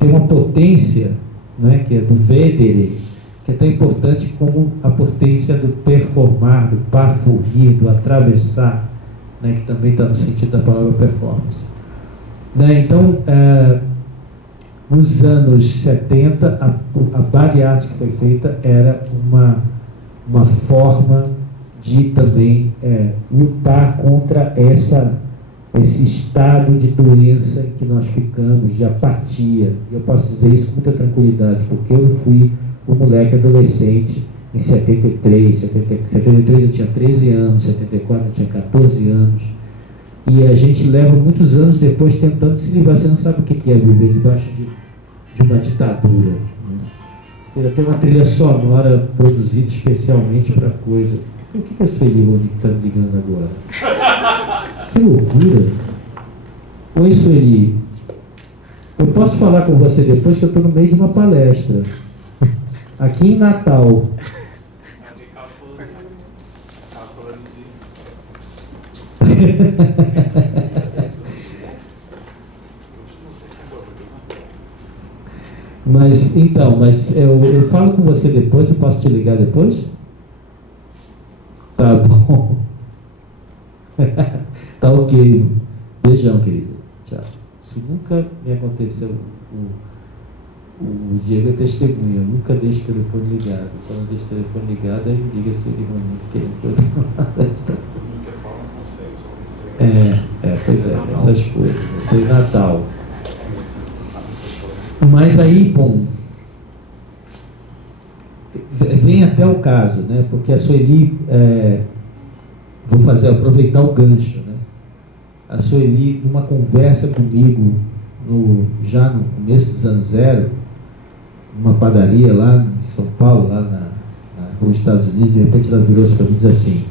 tem uma potência, né, que é do vedere, que é tão importante como a potência do performar, do parfurrir, do atravessar, né, que também está no sentido da palavra performance. Né, então, nos anos 70, a Body Art que foi feita era uma forma de também lutar contra esse estado de doença em que nós ficamos, de apatia. Eu posso dizer isso com muita tranquilidade, porque eu fui um moleque adolescente em 73, 73 eu tinha 13 anos, 74 eu tinha 14 anos, e a gente leva muitos anos depois tentando se livrar. Você não sabe o que é viver debaixo de uma ditadura. Tem uma trilha sonora produzida especialmente para coisa. O que é a Sueli que está me ligando agora? Que loucura! Oi, Sueli. Eu posso falar com você depois, que eu estou no meio de uma palestra. Aqui em Natal. Mas eu falo com você depois, eu posso te ligar depois? Tá bom. Tá ok. Beijão, querido. Tchau. Isso nunca me aconteceu. O Diego é testemunha, eu nunca deixo o telefone ligado. Quando eu deixo o telefone ligado, aí me liga se ele que ele foi. Pois é, essas coisas. Foi Natal. Mas aí, bom, vem até o caso, né? Porque a Sueli, aproveitar o gancho, né? A Sueli, numa conversa comigo, já no começo dos anos 0, numa padaria lá em São Paulo, lá na rua Estados Unidos, de repente ela virou-se para mim e disse assim,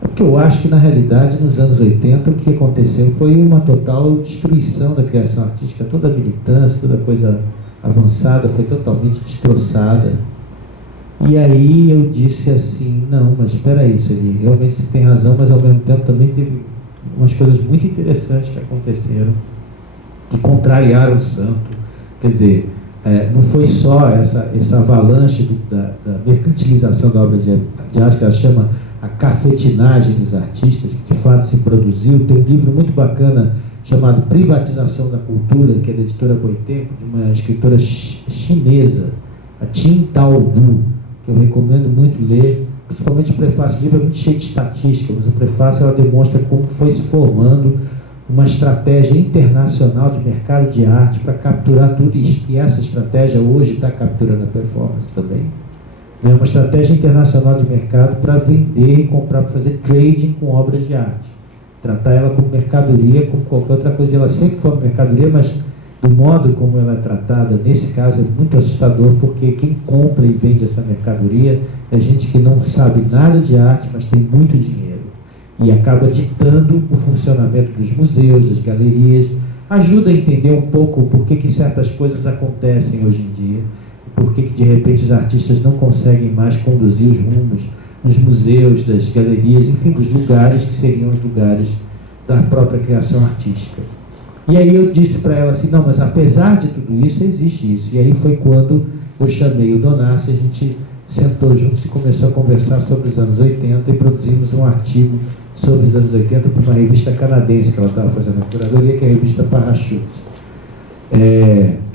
porque eu acho que na realidade nos anos 80 o que aconteceu foi uma total destruição da criação artística, toda a militância, toda a coisa avançada foi totalmente destroçada. E aí eu disse assim, não, mas espera aí, Sueli, realmente você tem razão, mas ao mesmo tempo também teve umas coisas muito interessantes que aconteceram, que contrariaram o santo. Quer dizer, não foi só essa avalanche da mercantilização da obra de arte, que ela chama a cafetinagem dos artistas, que de fato se produziu. Tem um livro muito bacana chamado Privatização da Cultura, que é da editora Boitempo, de uma escritora chinesa, a Tin Tao Bu, que eu recomendo muito ler, principalmente o prefácio. O livro é muito cheio de estatística, mas o prefácio ela demonstra como foi se formando uma estratégia internacional de mercado de arte para capturar tudo isso. E essa estratégia hoje está capturando a performance também. É uma estratégia internacional de mercado para vender e comprar, para fazer trading com obras de arte. Tratar ela como mercadoria, como qualquer outra coisa. Ela sempre foi uma mercadoria, mas do modo como ela é tratada, nesse caso, é muito assustador, porque quem compra e vende essa mercadoria é gente que não sabe nada de arte, mas tem muito dinheiro. E acaba ditando o funcionamento dos museus, das galerias, ajuda a entender um pouco por que certas coisas acontecem hoje em dia, por que de repente os artistas não conseguem mais conduzir os rumos nos museus, das galerias, enfim, dos lugares que seriam os lugares da própria criação artística. E aí eu disse para ela assim, não, mas apesar de tudo isso, existe isso. E aí foi quando eu chamei o Donassi, a gente sentou juntos e começou a conversar sobre os anos 80 e produzimos um artigo sobre os anos 80 para uma revista canadense que ela estava fazendo a curadoria, que é a revista Parachute.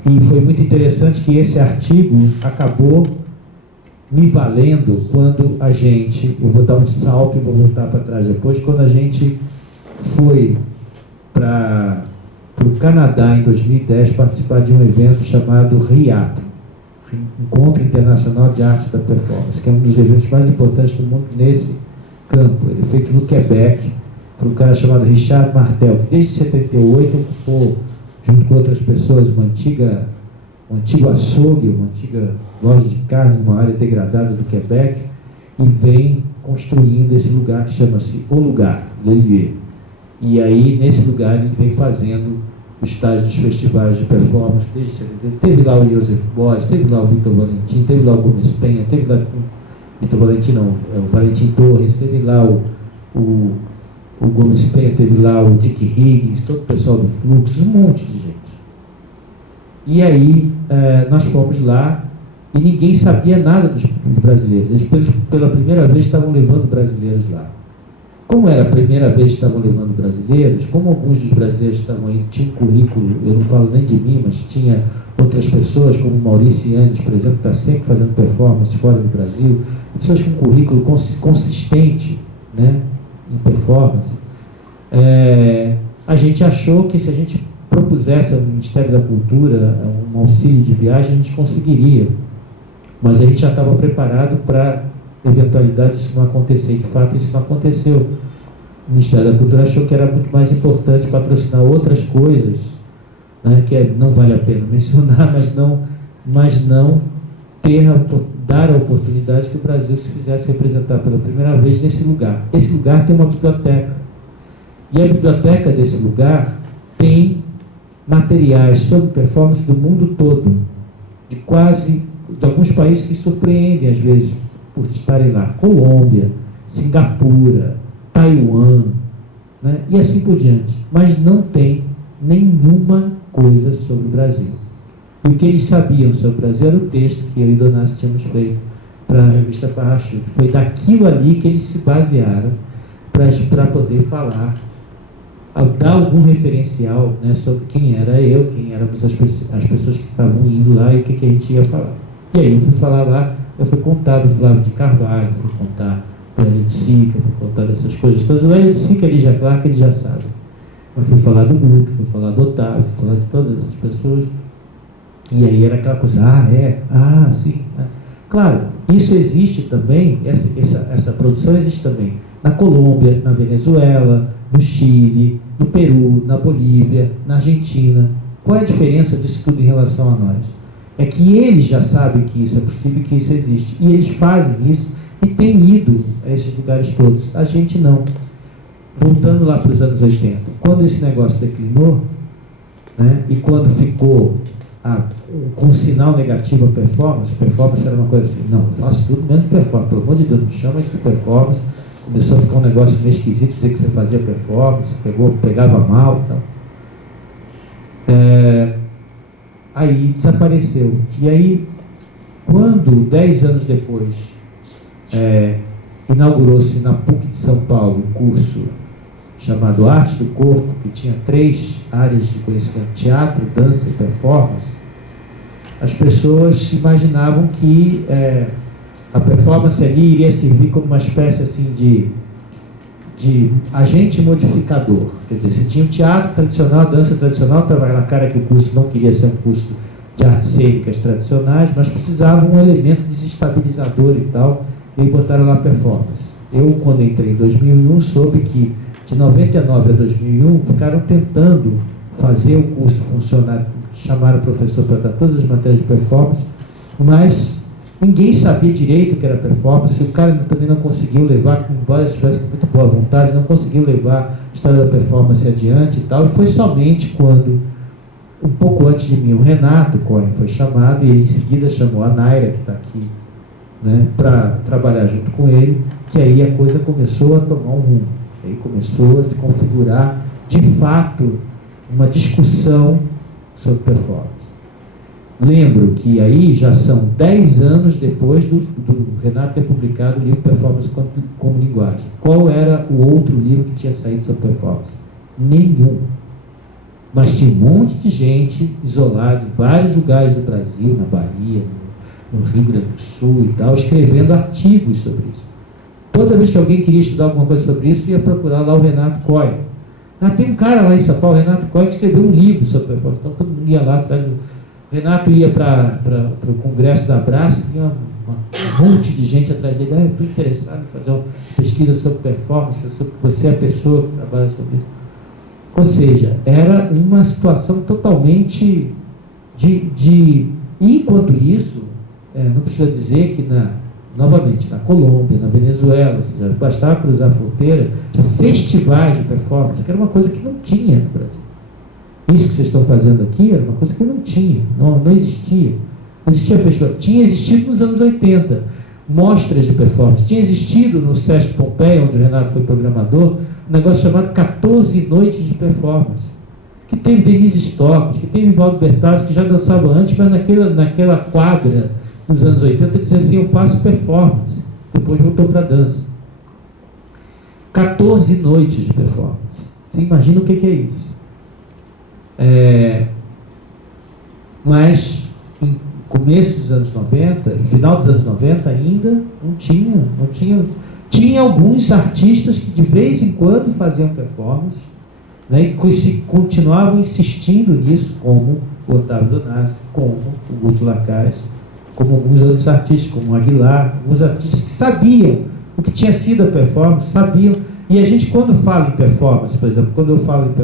E foi muito interessante que esse artigo acabou me valendo quando a gente, eu vou dar um salto e vou voltar para trás depois, quando a gente foi para para o Canadá em 2010 participar de um evento chamado RIAP, Encontro Internacional de Arte da Performance, que é um dos eventos mais importantes do mundo nesse campo. Ele é feito no Quebec, por um cara chamado Richard Martel, que desde 78 ocupou, junto com outras pessoas, um antigo açougue, uma antiga loja de carne, numa área degradada do Quebec, e vem construindo esse lugar que chama-se O Lugar, L'Elieu. E aí, nesse lugar, ele vem fazendo os tais dos festivais de performance desde 70. Teve lá o Joseph Beuys, teve lá o Victor Valentim, teve lá o Gomes Penha, teve lá Victor Valentim não, o Valentim Torres, teve lá o Gomes Penha, teve lá o Dick Higgins, todo o pessoal do Fluxo, um monte de gente. E aí, nós fomos lá e ninguém sabia nada dos brasileiros. Eles, pela primeira vez, estavam levando brasileiros lá. Como era a primeira vez que estavam levando brasileiros, como alguns dos brasileiros estavam aí, tinham currículo, eu não falo nem de mim, mas tinha outras pessoas, como Maurício Yanes, por exemplo, que está sempre fazendo performance fora do Brasil, pessoas com currículo consistente, né, em performance, a gente achou que se a gente propusesse ao Ministério da Cultura um auxílio de viagem, a gente conseguiria. Mas a gente já estava preparado para eventualidade disso não acontecer. De fato, isso não aconteceu. O Ministério da Cultura achou que era muito mais importante patrocinar outras coisas, né, que não vale a pena mencionar, mas não dar a oportunidade que o Brasil se fizesse representar pela primeira vez nesse lugar. Esse lugar tem uma biblioteca. E a biblioteca desse lugar tem materiais sobre performance do mundo todo, de alguns países que surpreendem às vezes por estarem lá: Colômbia, Singapura, Taiwan, né? E assim por diante. Mas não tem nenhuma coisa sobre o Brasil. E o que eles sabiam sobre o Brasil era o texto que eu e Donassi tínhamos feito para a revista Parachute. Foi daquilo ali que eles se basearam para poder falar, dar algum referencial, né, sobre quem era eu, quem éramos as pessoas que estavam indo lá e o que a gente ia falar. E aí eu fui falar lá, eu fui contar do Flávio de Carvalho, fui contar do Hélio de Sica, fui contar dessas coisas todas. O Hélio de Sica, ele já, claro que ele já sabe. Mas fui falar do Guto, fui falar do Otávio, fui falar de todas essas pessoas. E aí era aquela coisa, sim. Claro, isso existe também, essa produção existe também na Colômbia, na Venezuela, no Chile, no Peru, na Bolívia, na Argentina. Qual é a diferença disso tudo em relação a nós? É que eles já sabem que isso é possível e que isso existe. E eles fazem isso e têm ido a esses lugares todos. A gente não. Voltando lá para os anos 80, quando esse negócio declinou, né, e quando ficou com sinal negativo a performance era uma coisa assim: não, eu faço tudo menos performance, pelo amor de Deus, não chama isso de performance. Começou a ficar um negócio meio esquisito, dizer que você fazia performance, pegava mal e tal. Aí desapareceu. E aí, quando, 10 anos depois, inaugurou-se na PUC de São Paulo um curso chamado Arte do Corpo, que tinha 3 áreas de conhecimento: teatro, dança e performance, as pessoas imaginavam que a performance ali iria servir como uma espécie assim de agente modificador. Quer dizer, se tinha um teatro tradicional, a dança tradicional, estava na cara que o curso não queria ser um curso de artes cênicas tradicionais, mas precisava um elemento desestabilizador e tal, e botaram lá performance. Eu, quando entrei em 2001, soube que de 99 a 2001 ficaram tentando fazer o curso funcionar, chamaram o professor para dar todas as matérias de performance, mas ninguém sabia direito o que era performance. O cara também não conseguiu levar, embora estivesse com muito boa vontade, não conseguiu levar a história da performance adiante e tal. E foi somente quando, um pouco antes de mim, o Renato Cohen foi chamado, e ele em seguida chamou a Naira, que está aqui, né, para trabalhar junto com ele, que aí a coisa começou a tomar um rumo. Aí começou a se configurar, de fato, uma discussão sobre performance. Lembro que aí já são 10 anos depois do Renato ter publicado o livro Performance como Linguagem. Qual era o outro livro que tinha saído sobre performance? Nenhum. Mas tinha um monte de gente isolada em vários lugares do Brasil, na Bahia, no Rio Grande do Sul e tal, escrevendo artigos sobre isso. Toda vez que alguém queria estudar alguma coisa sobre isso, ia procurar lá o Renato Cohen. Tem um cara lá em São Paulo, Renato Coy, que escreveu um livro sobre performance. Então todo mundo ia lá atrás. O Renato ia para o congresso da Abraço, tinha um monte de gente atrás dele. Eu estou interessado em fazer uma pesquisa sobre performance, você é a pessoa que trabalha sobre isso. Ou seja, era uma situação totalmente E enquanto isso, não precisa dizer que novamente, na Colômbia, na Venezuela, ou seja, bastava cruzar a fronteira, tinha festivais de performance, que era uma coisa que não tinha no Brasil. Isso que vocês estão fazendo aqui era uma coisa que não tinha, não existia. Não existia festival. Tinha existido nos anos 80, mostras de performance. Tinha existido no Sesc Pompeia, onde o Renato foi programador, um negócio chamado 14 Noites de Performance, que teve Denise Stocks, que teve Valdo Bertazzi, que já dançava antes, mas naquela quadra, nos anos 80, dizia assim, eu faço performance. Depois voltou para dança. 14 noites de performance. Você imagina o que é isso? Mas, em começo dos anos 90, em final dos anos 90 ainda, não tinha. Tinha alguns artistas que de vez em quando faziam performance, né, e continuavam insistindo nisso, como o Otávio Donassi, como o Guto Lacaz, como alguns outros artistas, como o Aguilar, alguns artistas que sabiam o que tinha sido a performance, sabiam. E a gente, quando fala em performance, por exemplo, quando eu falo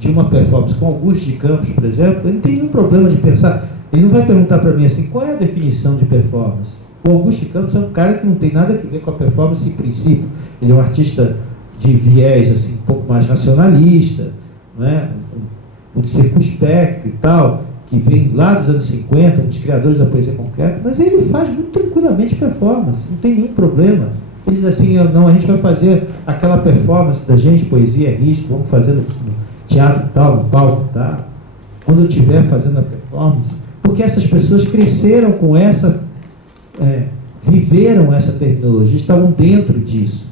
de uma performance com Augusto de Campos, por exemplo, ele não tem nenhum problema de pensar, ele não vai perguntar para mim assim, qual é a definição de performance? O Augusto de Campos é um cara que não tem nada a ver com a performance em princípio, ele é um artista de viés assim, um pouco mais racionalista, né? O circunspecto e tal, que vem lá dos anos 50, um dos criadores da poesia concreta, mas ele faz muito tranquilamente performance, não tem nenhum problema. Ele diz assim, não, a gente vai fazer aquela performance da gente, poesia é risco, vamos fazer no teatro tal, no palco tal, quando eu estiver fazendo a performance, porque essas pessoas cresceram com essa, viveram essa terminologia, estavam dentro disso.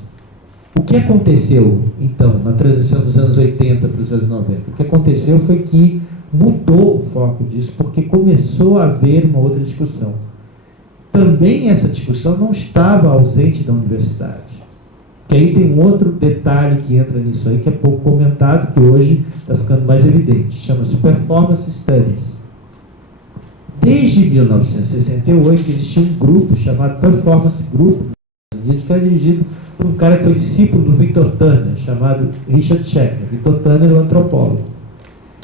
O que aconteceu, então, na transição dos anos 80 para os anos 90? O que aconteceu foi que mudou o foco disso, porque começou a haver uma outra discussão. Também essa discussão não estava ausente da universidade. Que aí tem um outro detalhe que entra nisso aí, que é pouco comentado, que hoje está ficando mais evidente. Chama-se Performance Studies. Desde 1968 existia um grupo chamado Performance Group nos Estados Unidos, que era dirigido por um cara que foi discípulo do Victor Turner, chamado Richard Schechner. Victor Turner é um antropólogo.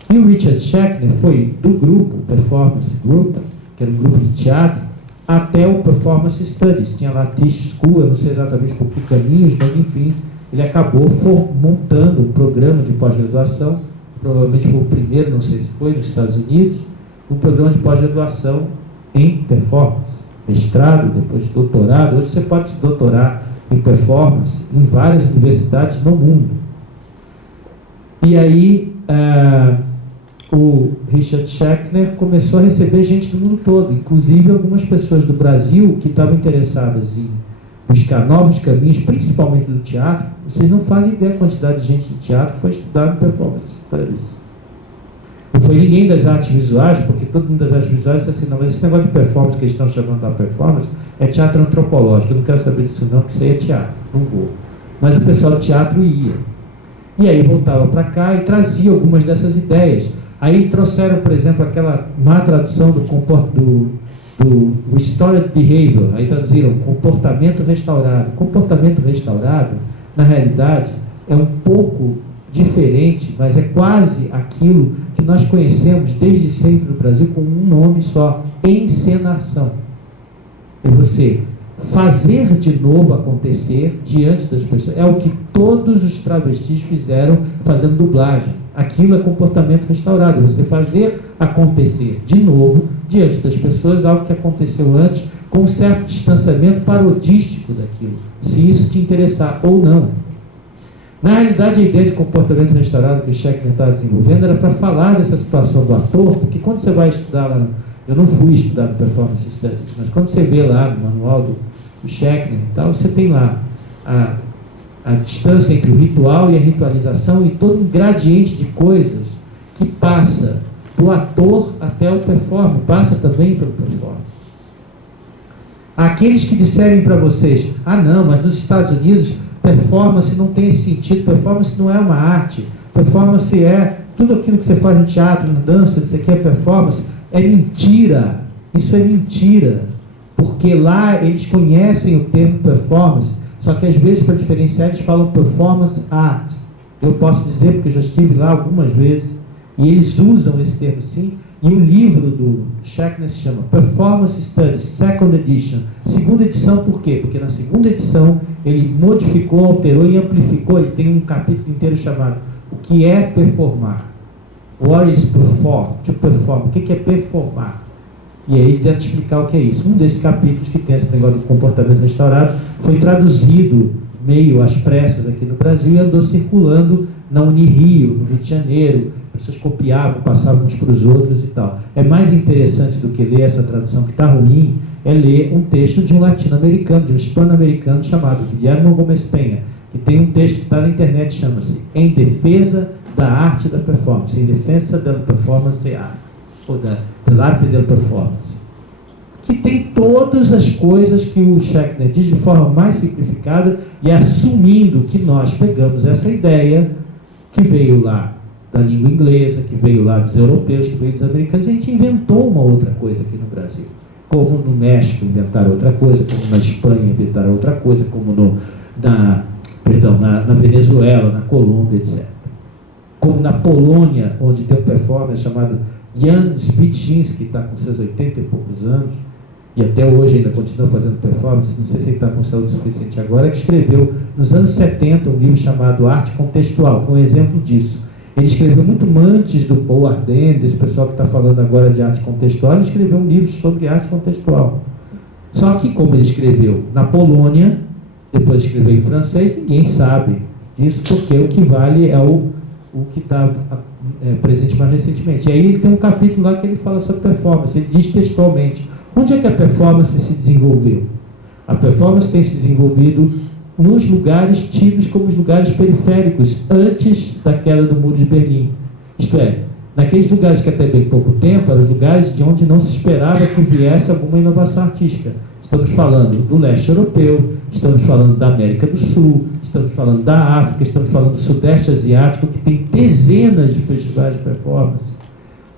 E o Richard Schechner foi do grupo Performance Group, que era um grupo de teatro, até o Performance Studies. Tinha lá a Tisch School, eu não sei exatamente por que caminhos, mas enfim, ele acabou montando um programa de pós-graduação, provavelmente foi o primeiro, não sei se foi, nos Estados Unidos, um programa de pós-graduação em performance, mestrado, depois doutorado. Hoje você pode se doutorar em performance em várias universidades no mundo. E aí, o Richard Schechner começou a receber gente do mundo todo, inclusive algumas pessoas do Brasil que estavam interessadas em buscar novos caminhos, principalmente do teatro. Vocês não fazem ideia da quantidade de gente de teatro que foi estudar em performance. Não foi ninguém das artes visuais, porque todo mundo das artes visuais disse assim, não, mas esse negócio de performance que eles estão chamando de performance é teatro antropológico, eu não quero saber disso não, porque isso aí é teatro, não vou. Mas o pessoal do teatro ia. E aí voltava para cá e trazia algumas dessas ideias. Aí trouxeram, por exemplo, aquela má tradução do Restored Behavior, aí traduziram comportamento restaurado. Comportamento restaurado, na realidade, é um pouco diferente, mas é quase aquilo que nós conhecemos desde sempre no Brasil com um nome só, encenação. É você fazer de novo acontecer diante das pessoas. É o que todos os travestis fizeram fazendo dublagem. Aquilo é comportamento restaurado, você fazer acontecer de novo diante das pessoas algo que aconteceu antes, com um certo distanciamento parodístico daquilo, se isso te interessar ou não. Na realidade, a ideia de comportamento restaurado que o Schechner estava desenvolvendo era para falar dessa situação do ator, porque quando você vai estudar lá, eu não fui estudar no Performance Studies, mas quando você vê lá no manual do Schechner e tal, você tem lá a distância entre o ritual e a ritualização e todo um gradiente de coisas que passa do ator até o performer, passa também pelo performer. Aqueles que disserem para vocês, não, mas nos Estados Unidos performance não tem esse sentido, performance não é uma arte, performance é tudo aquilo que você faz no teatro, na dança, isso aqui é performance. É mentira. Isso é mentira. Porque lá eles conhecem o termo performance, só que às vezes, para diferenciar, eles falam performance art. Eu posso dizer, porque eu já estive lá algumas vezes, e eles usam esse termo sim, e o livro do Shackness se chama Performance Studies, Second Edition. Segunda edição por quê? Porque na segunda edição ele modificou, alterou e amplificou, ele tem um capítulo inteiro chamado O que é performar? What is perform? To perform. O que é performar? E aí ele tenta explicar o que é isso. Um desses capítulos que tem esse negócio de comportamento restaurado foi traduzido meio às pressas aqui no Brasil e andou circulando na Unirio, no Rio de Janeiro. Pessoas copiavam, passavam uns para os outros e tal. É mais interessante do que ler essa tradução que está ruim, é ler um texto de um latino-americano, de um hispano-americano chamado Guillermo Gómez Peña, que tem um texto que está na internet, chama-se Em Defesa da Arte da Performance, Em Defesa da Performance Art, ou da Arte da Performance, que tem todas as coisas que o Shackness diz de forma mais simplificada e assumindo que nós pegamos essa ideia que veio lá da língua inglesa, que veio lá dos europeus, que veio dos americanos, e a gente inventou uma outra coisa aqui no Brasil. Como no México inventaram outra coisa, como na Espanha inventaram outra coisa, como na Venezuela, na Colômbia, etc. Como na Polônia, onde tem um performer chamado Jan Svidzinski, que está com seus 80 e poucos anos, e até hoje ainda continua fazendo performance, não sei se ele está com saúde suficiente agora, que escreveu nos anos 70 um livro chamado Arte Contextual, que é um exemplo disso. Ele escreveu muito antes do Paul Ardenne, desse pessoal que está falando agora de arte contextual, ele escreveu um livro sobre arte contextual. Só que, como ele escreveu na Polônia, depois escreveu em francês, ninguém sabe disso, porque o que vale é o que está presente mais recentemente. E aí ele tem um capítulo lá que ele fala sobre performance, ele diz textualmente, onde é que a performance se desenvolveu? A performance tem se desenvolvido nos lugares tidos como os lugares periféricos, antes da queda do Muro de Berlim. Isto é, naqueles lugares que até bem pouco tempo eram os lugares de onde não se esperava que viesse alguma inovação artística. Estamos falando do leste europeu, estamos falando da América do Sul, estamos falando da África, estamos falando do Sudeste Asiático, que tem dezenas de festivais de performance,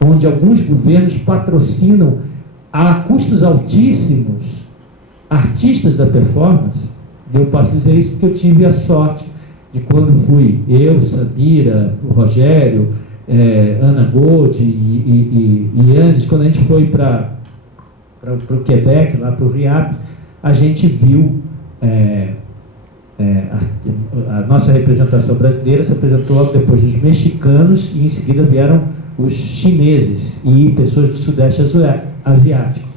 onde alguns governos patrocinam a custos altíssimos artistas da performance. Eu posso dizer isso porque eu tive a sorte de quando fui eu, Samira, o Rogério, Ana Gold e Yannis, quando a gente foi para o Quebec, lá para o RIAP, a gente viu a nossa representação brasileira se apresentou logo depois dos mexicanos e em seguida vieram os chineses e pessoas do Sudeste Asiático.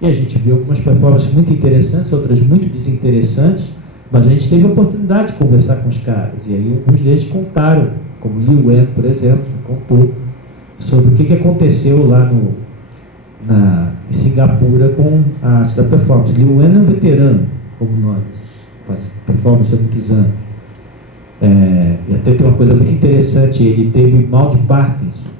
E a gente viu algumas performances muito interessantes, outras muito desinteressantes, mas a gente teve a oportunidade de conversar com os caras. E aí alguns deles contaram, como Liu Wen, por exemplo, contou sobre o que aconteceu lá em Singapura com a arte da performance. Liu Wen é um veterano, como nós, faz performance há muitos anos. E até tem uma coisa muito interessante, ele teve mal de Parkinson.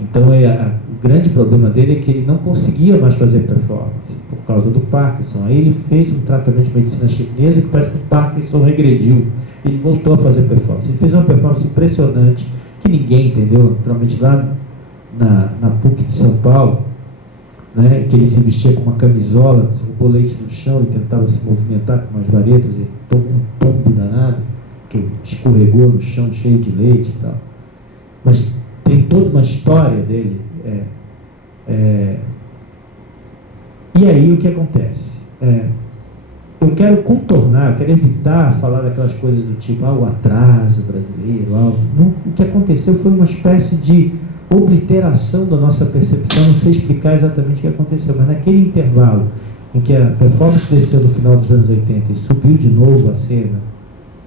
Então, o grande problema dele é que ele não conseguia mais fazer performance por causa do Parkinson. Aí ele fez um tratamento de medicina chinesa que parece que o Parkinson regrediu. Ele voltou a fazer performance. Ele fez uma performance impressionante que ninguém entendeu, naturalmente lá na PUC de São Paulo, né, que ele se vestia com uma camisola, derrubou leite no chão e tentava se movimentar com umas varetas e tomou um tombo danado, que escorregou no chão cheio de leite e tal. Mas tem toda uma história dele. E aí o que acontece? Eu quero contornar, eu quero evitar falar daquelas coisas do tipo, o atraso brasileiro, o que aconteceu foi uma espécie de obliteração da nossa percepção, não sei explicar exatamente o que aconteceu, mas naquele intervalo em que a performance desceu no final dos anos 80 e subiu de novo a cena,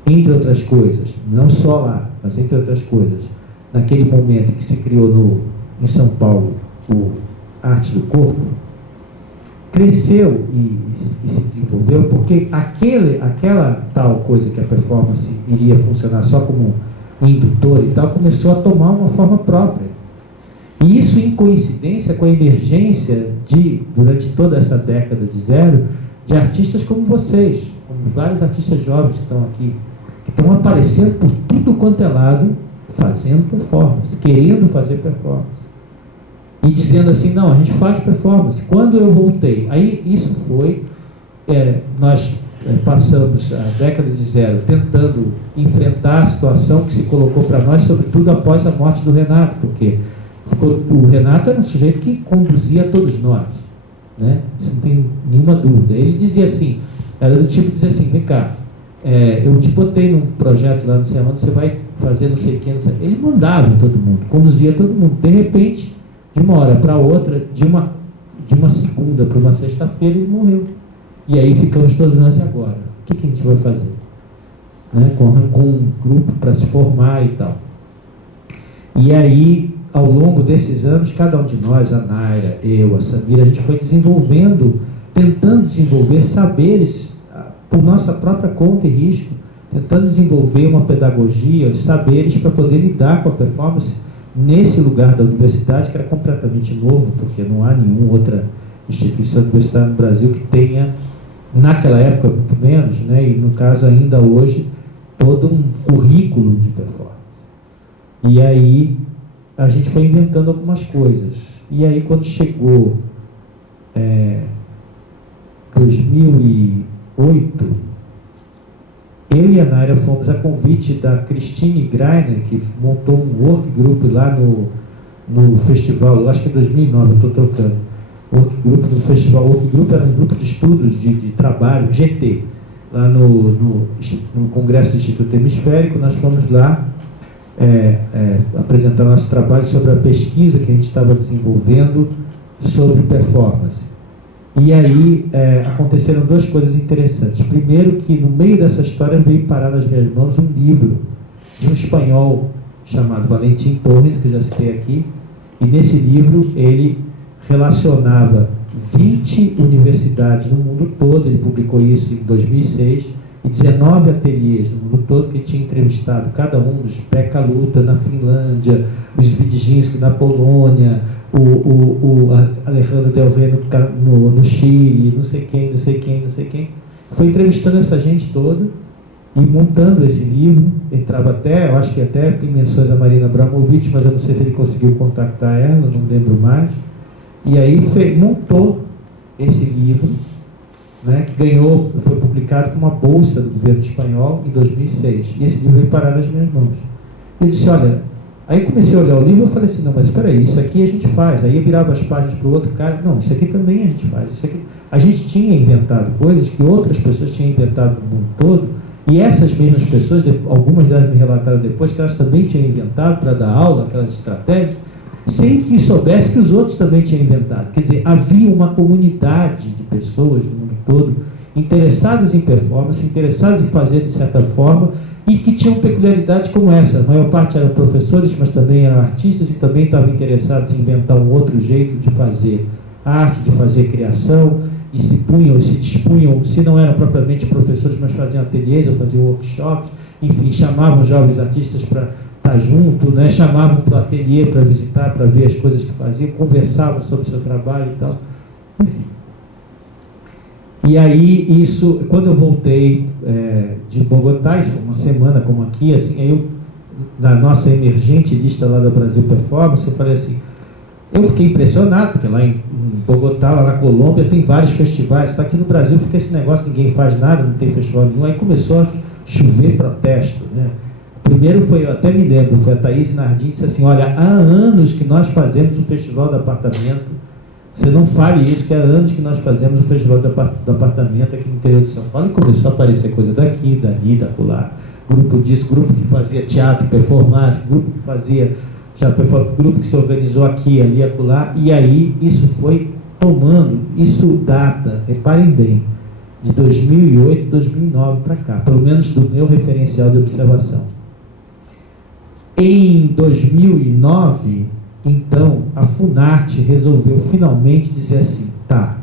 entre outras coisas, não só lá, mas entre outras coisas, naquele momento que se criou em São Paulo o Arte do Corpo, cresceu e se desenvolveu porque aquela tal coisa que a performance iria funcionar só como indutor e tal, começou a tomar uma forma própria. E isso em coincidência com a emergência durante toda essa década de zero, de artistas como vocês, como vários artistas jovens que estão aqui, que estão aparecendo por tudo quanto é lado, fazendo performance, querendo fazer performance. E dizendo assim, não, a gente faz performance. Quando eu voltei, aí isso foi, nós passamos a década de zero tentando enfrentar a situação que se colocou para nós, sobretudo após a morte do Renato, porque o Renato era um sujeito que conduzia todos nós, né? Isso não tem nenhuma dúvida. Ele dizia assim, era do tipo de dizer assim, vem cá, eu te botei num projeto lá no sei onde, você vai fazer não sei o que, não sei. Ele mandava em todo mundo, conduzia todo mundo. De repente, de uma hora para outra, de uma segunda para uma sexta-feira, ele morreu. E aí ficamos todos nós, e agora? O que a gente vai fazer? Né? Com um grupo para se formar e tal. E aí, ao longo desses anos, cada um de nós, a Naira, eu, a Samira, a gente foi desenvolvendo, tentando desenvolver saberes por nossa própria conta e risco, tentando desenvolver uma pedagogia, saberes para poder lidar com a performance nesse lugar da universidade, que era completamente novo, porque não há nenhuma outra instituição universitária no Brasil que tenha, naquela época, muito menos, né, e no caso ainda hoje, todo um currículo de performance. E aí a gente foi inventando algumas coisas. E aí quando chegou 2008, eu e a Naira fomos a convite da Christine Greiner, que montou um work group lá no festival, acho que em 2009, eu estou trocando, work group no festival. O work group era um grupo de estudos de trabalho, GT, lá no Congresso do Instituto Hemisférico. Nós fomos lá apresentar nosso trabalho sobre a pesquisa que a gente estava desenvolvendo sobre performance. E aí aconteceram duas coisas interessantes. Primeiro, que no meio dessa história veio parar nas minhas mãos um livro de um espanhol chamado Valentim Torres, que eu já citei aqui, e nesse livro ele relacionava 20 universidades no mundo todo. Ele publicou isso em 2006, e 19 ateliês no mundo todo, que tinha entrevistado cada um dos Pekka Luta na Finlândia, os Vidzinski na Polônia, o Alejandro Del Rey no Chile, não sei quem. Foi entrevistando essa gente toda e montando esse livro. Entrava até, eu acho que até em menções a Marina Abramovic, mas eu não sei se ele conseguiu contactar ela, não lembro mais. E aí montou esse livro, né, que foi publicado com uma bolsa do governo espanhol em 2006. E esse livro veio parar nas minhas mãos. Eu disse, olha, aí comecei a olhar o livro e falei assim, não, mas espera aí, isso aqui a gente faz. Aí eu virava as páginas para o outro cara, não, isso aqui também a gente faz. Isso aqui, a gente tinha inventado coisas que outras pessoas tinham inventado no mundo todo, e essas mesmas pessoas, algumas delas me relataram depois que elas também tinham inventado para dar aula, aquelas estratégias, sem que soubesse que os outros também tinham inventado. Quer dizer, havia uma comunidade de pessoas no mundo todo interessadas em performance, interessadas em fazer de certa forma, e que tinham peculiaridades como essa. A maior parte eram professores, mas também eram artistas, e também estavam interessados em inventar um outro jeito de fazer arte, de fazer criação, e se dispunham, se não eram propriamente professores, mas faziam ateliês ou faziam workshops, enfim, chamavam jovens artistas para estar junto, né? Chamavam para o ateliê para visitar, para ver as coisas que faziam, conversavam sobre o seu trabalho e tal, enfim. E aí, isso, quando eu voltei de Bogotá, isso foi uma semana como aqui, assim, aí eu, na nossa emergente lista lá da Brasil Performance, eu falei assim, eu fiquei impressionado, porque lá em Bogotá, lá na Colômbia, tem vários festivais, tá? Aqui no Brasil fica esse negócio, ninguém faz nada, não tem festival nenhum, aí começou a chover protesto, né? Primeiro foi, eu até me lembro, foi a Thaís Nardim, disse assim, olha, há anos que nós fazemos um festival do apartamento, você não fale isso, que há anos que nós fazemos o festival do apartamento aqui no interior de São Paulo, e começou a aparecer coisa daqui, dali, da acolá, grupo disso, grupo que fazia teatro, performance, grupo que fazia grupo que se organizou aqui, ali, acolá, e aí isso foi tomando, isso data, reparem bem, de 2008, 2009 para cá, pelo menos do meu referencial de observação. Em 2009, então, a Funarte resolveu finalmente dizer assim, tá,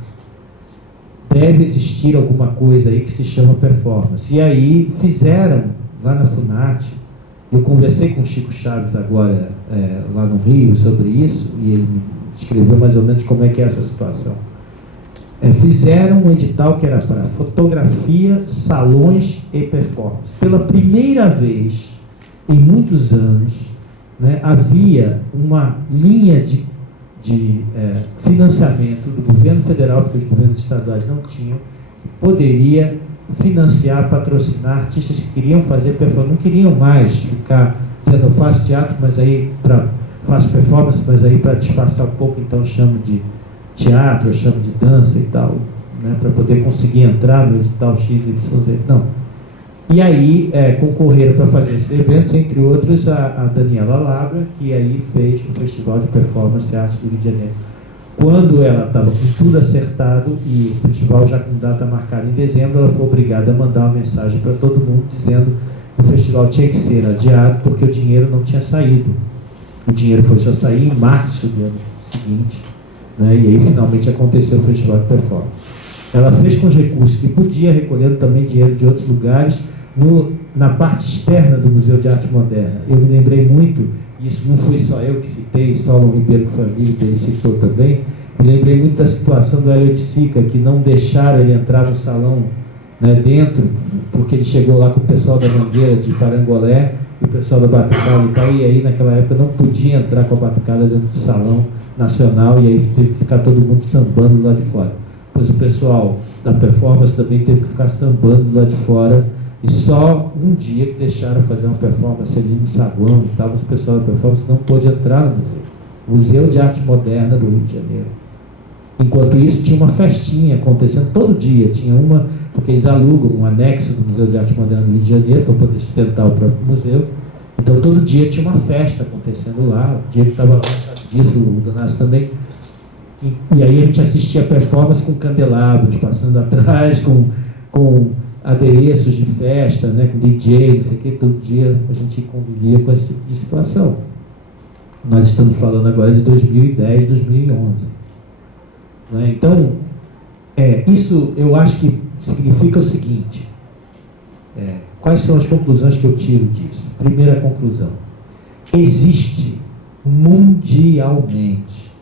deve existir alguma coisa aí que se chama performance. E aí fizeram, lá na Funarte, eu conversei com o Chico Chaves agora, lá no Rio, sobre isso, e ele me descreveu mais ou menos como é que é essa situação. fizeram um edital que era para fotografia, salões e performance. Pela primeira vez em muitos anos, né, havia uma linha de financiamento do governo federal, porque os governos estaduais não tinham, que poderia financiar, patrocinar artistas que queriam fazer performance, não queriam mais ficar dizendo: eu faço teatro, mas aí faço performance, mas aí para disfarçar um pouco, então eu chamo de teatro, eu chamo de dança e tal, né, para poder conseguir entrar no edital XYZ. Não. E aí concorreram para fazer esses eventos, entre outros, a Daniela Labra, que aí fez o Festival de Performance e Arte do Rio de Janeiro. Quando ela estava com tudo acertado e o festival já com data marcada em dezembro, ela foi obrigada a mandar uma mensagem para todo mundo dizendo que o festival tinha que ser adiado porque o dinheiro não tinha saído. O dinheiro foi só sair em março do ano seguinte, né, e aí finalmente aconteceu o Festival de Performance. Ela fez com os recursos que podia, recolhendo também dinheiro de outros lugares, na parte externa do Museu de Arte Moderna. Eu me lembrei muito, isso não foi só eu que citei, Solon Ribeiro Família, ele citou também, me lembrei muito da situação do Hélio de Sica, que não deixaram ele entrar no salão, né, dentro, porque ele chegou lá com o pessoal da Mangueira de Parangolé, e o pessoal da Batucada e tal, e aí naquela época não podia entrar com a Batucada dentro do salão nacional, e aí teve que ficar todo mundo sambando lá de fora. Pois o pessoal da performance também teve que ficar sambando lá de fora, e só um dia que deixaram fazer uma performance ali no saguão e tal, o pessoal da performance não pôde entrar no museu. Museu de Arte Moderna do Rio de Janeiro. Enquanto isso, tinha uma festinha acontecendo todo dia, tinha uma, porque eles alugam um anexo do Museu de Arte Moderna do Rio de Janeiro para poder sustentar o próprio museu. Então todo dia tinha uma festa acontecendo lá, o dia que estava lá, sabe disso, o Donassi também. E aí a gente assistia a performance com candelabros passando atrás, com adereços de festa, né, com DJ, não sei o que, todo dia a gente convivia com esse tipo de situação. Nós estamos falando agora de 2010, 2011. Né? Então, isso eu acho que significa o seguinte, quais são as conclusões que eu tiro disso? Primeira conclusão: existe mundialmente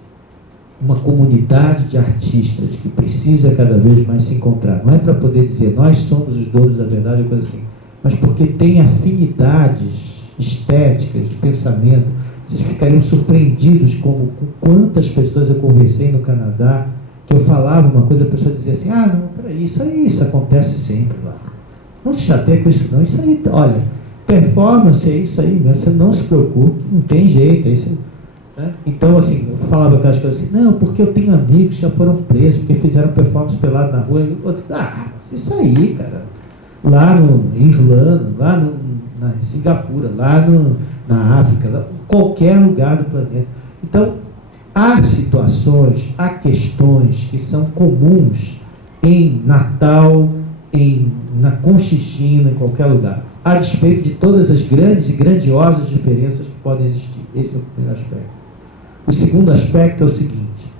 uma comunidade de artistas que precisa cada vez mais se encontrar. Não é para poder dizer nós somos os donos da verdade ou coisa assim, mas porque tem afinidades estéticas, de pensamento. Vocês ficariam surpreendidos com quantas pessoas eu conversei no Canadá, que eu falava uma coisa, a pessoa dizia assim: ah, não, peraí, isso acontece sempre lá. Não se chateia com isso não, isso aí, olha, performance é isso aí, você não se preocupe, não tem jeito, é isso. Então, assim, eu falava aquelas coisas assim: não, porque eu tenho amigos que já foram presos, porque fizeram performance pelado na rua. Isso aí, cara. Lá no Irlanda, lá na Singapura, lá na África, lá, qualquer lugar do planeta. Então, há situações, há questões que são comuns em Natal, na Conchichina, em qualquer lugar, a despeito de todas as grandes e grandiosas diferenças que podem existir. Esse é o primeiro aspecto. O segundo aspecto é o seguinte: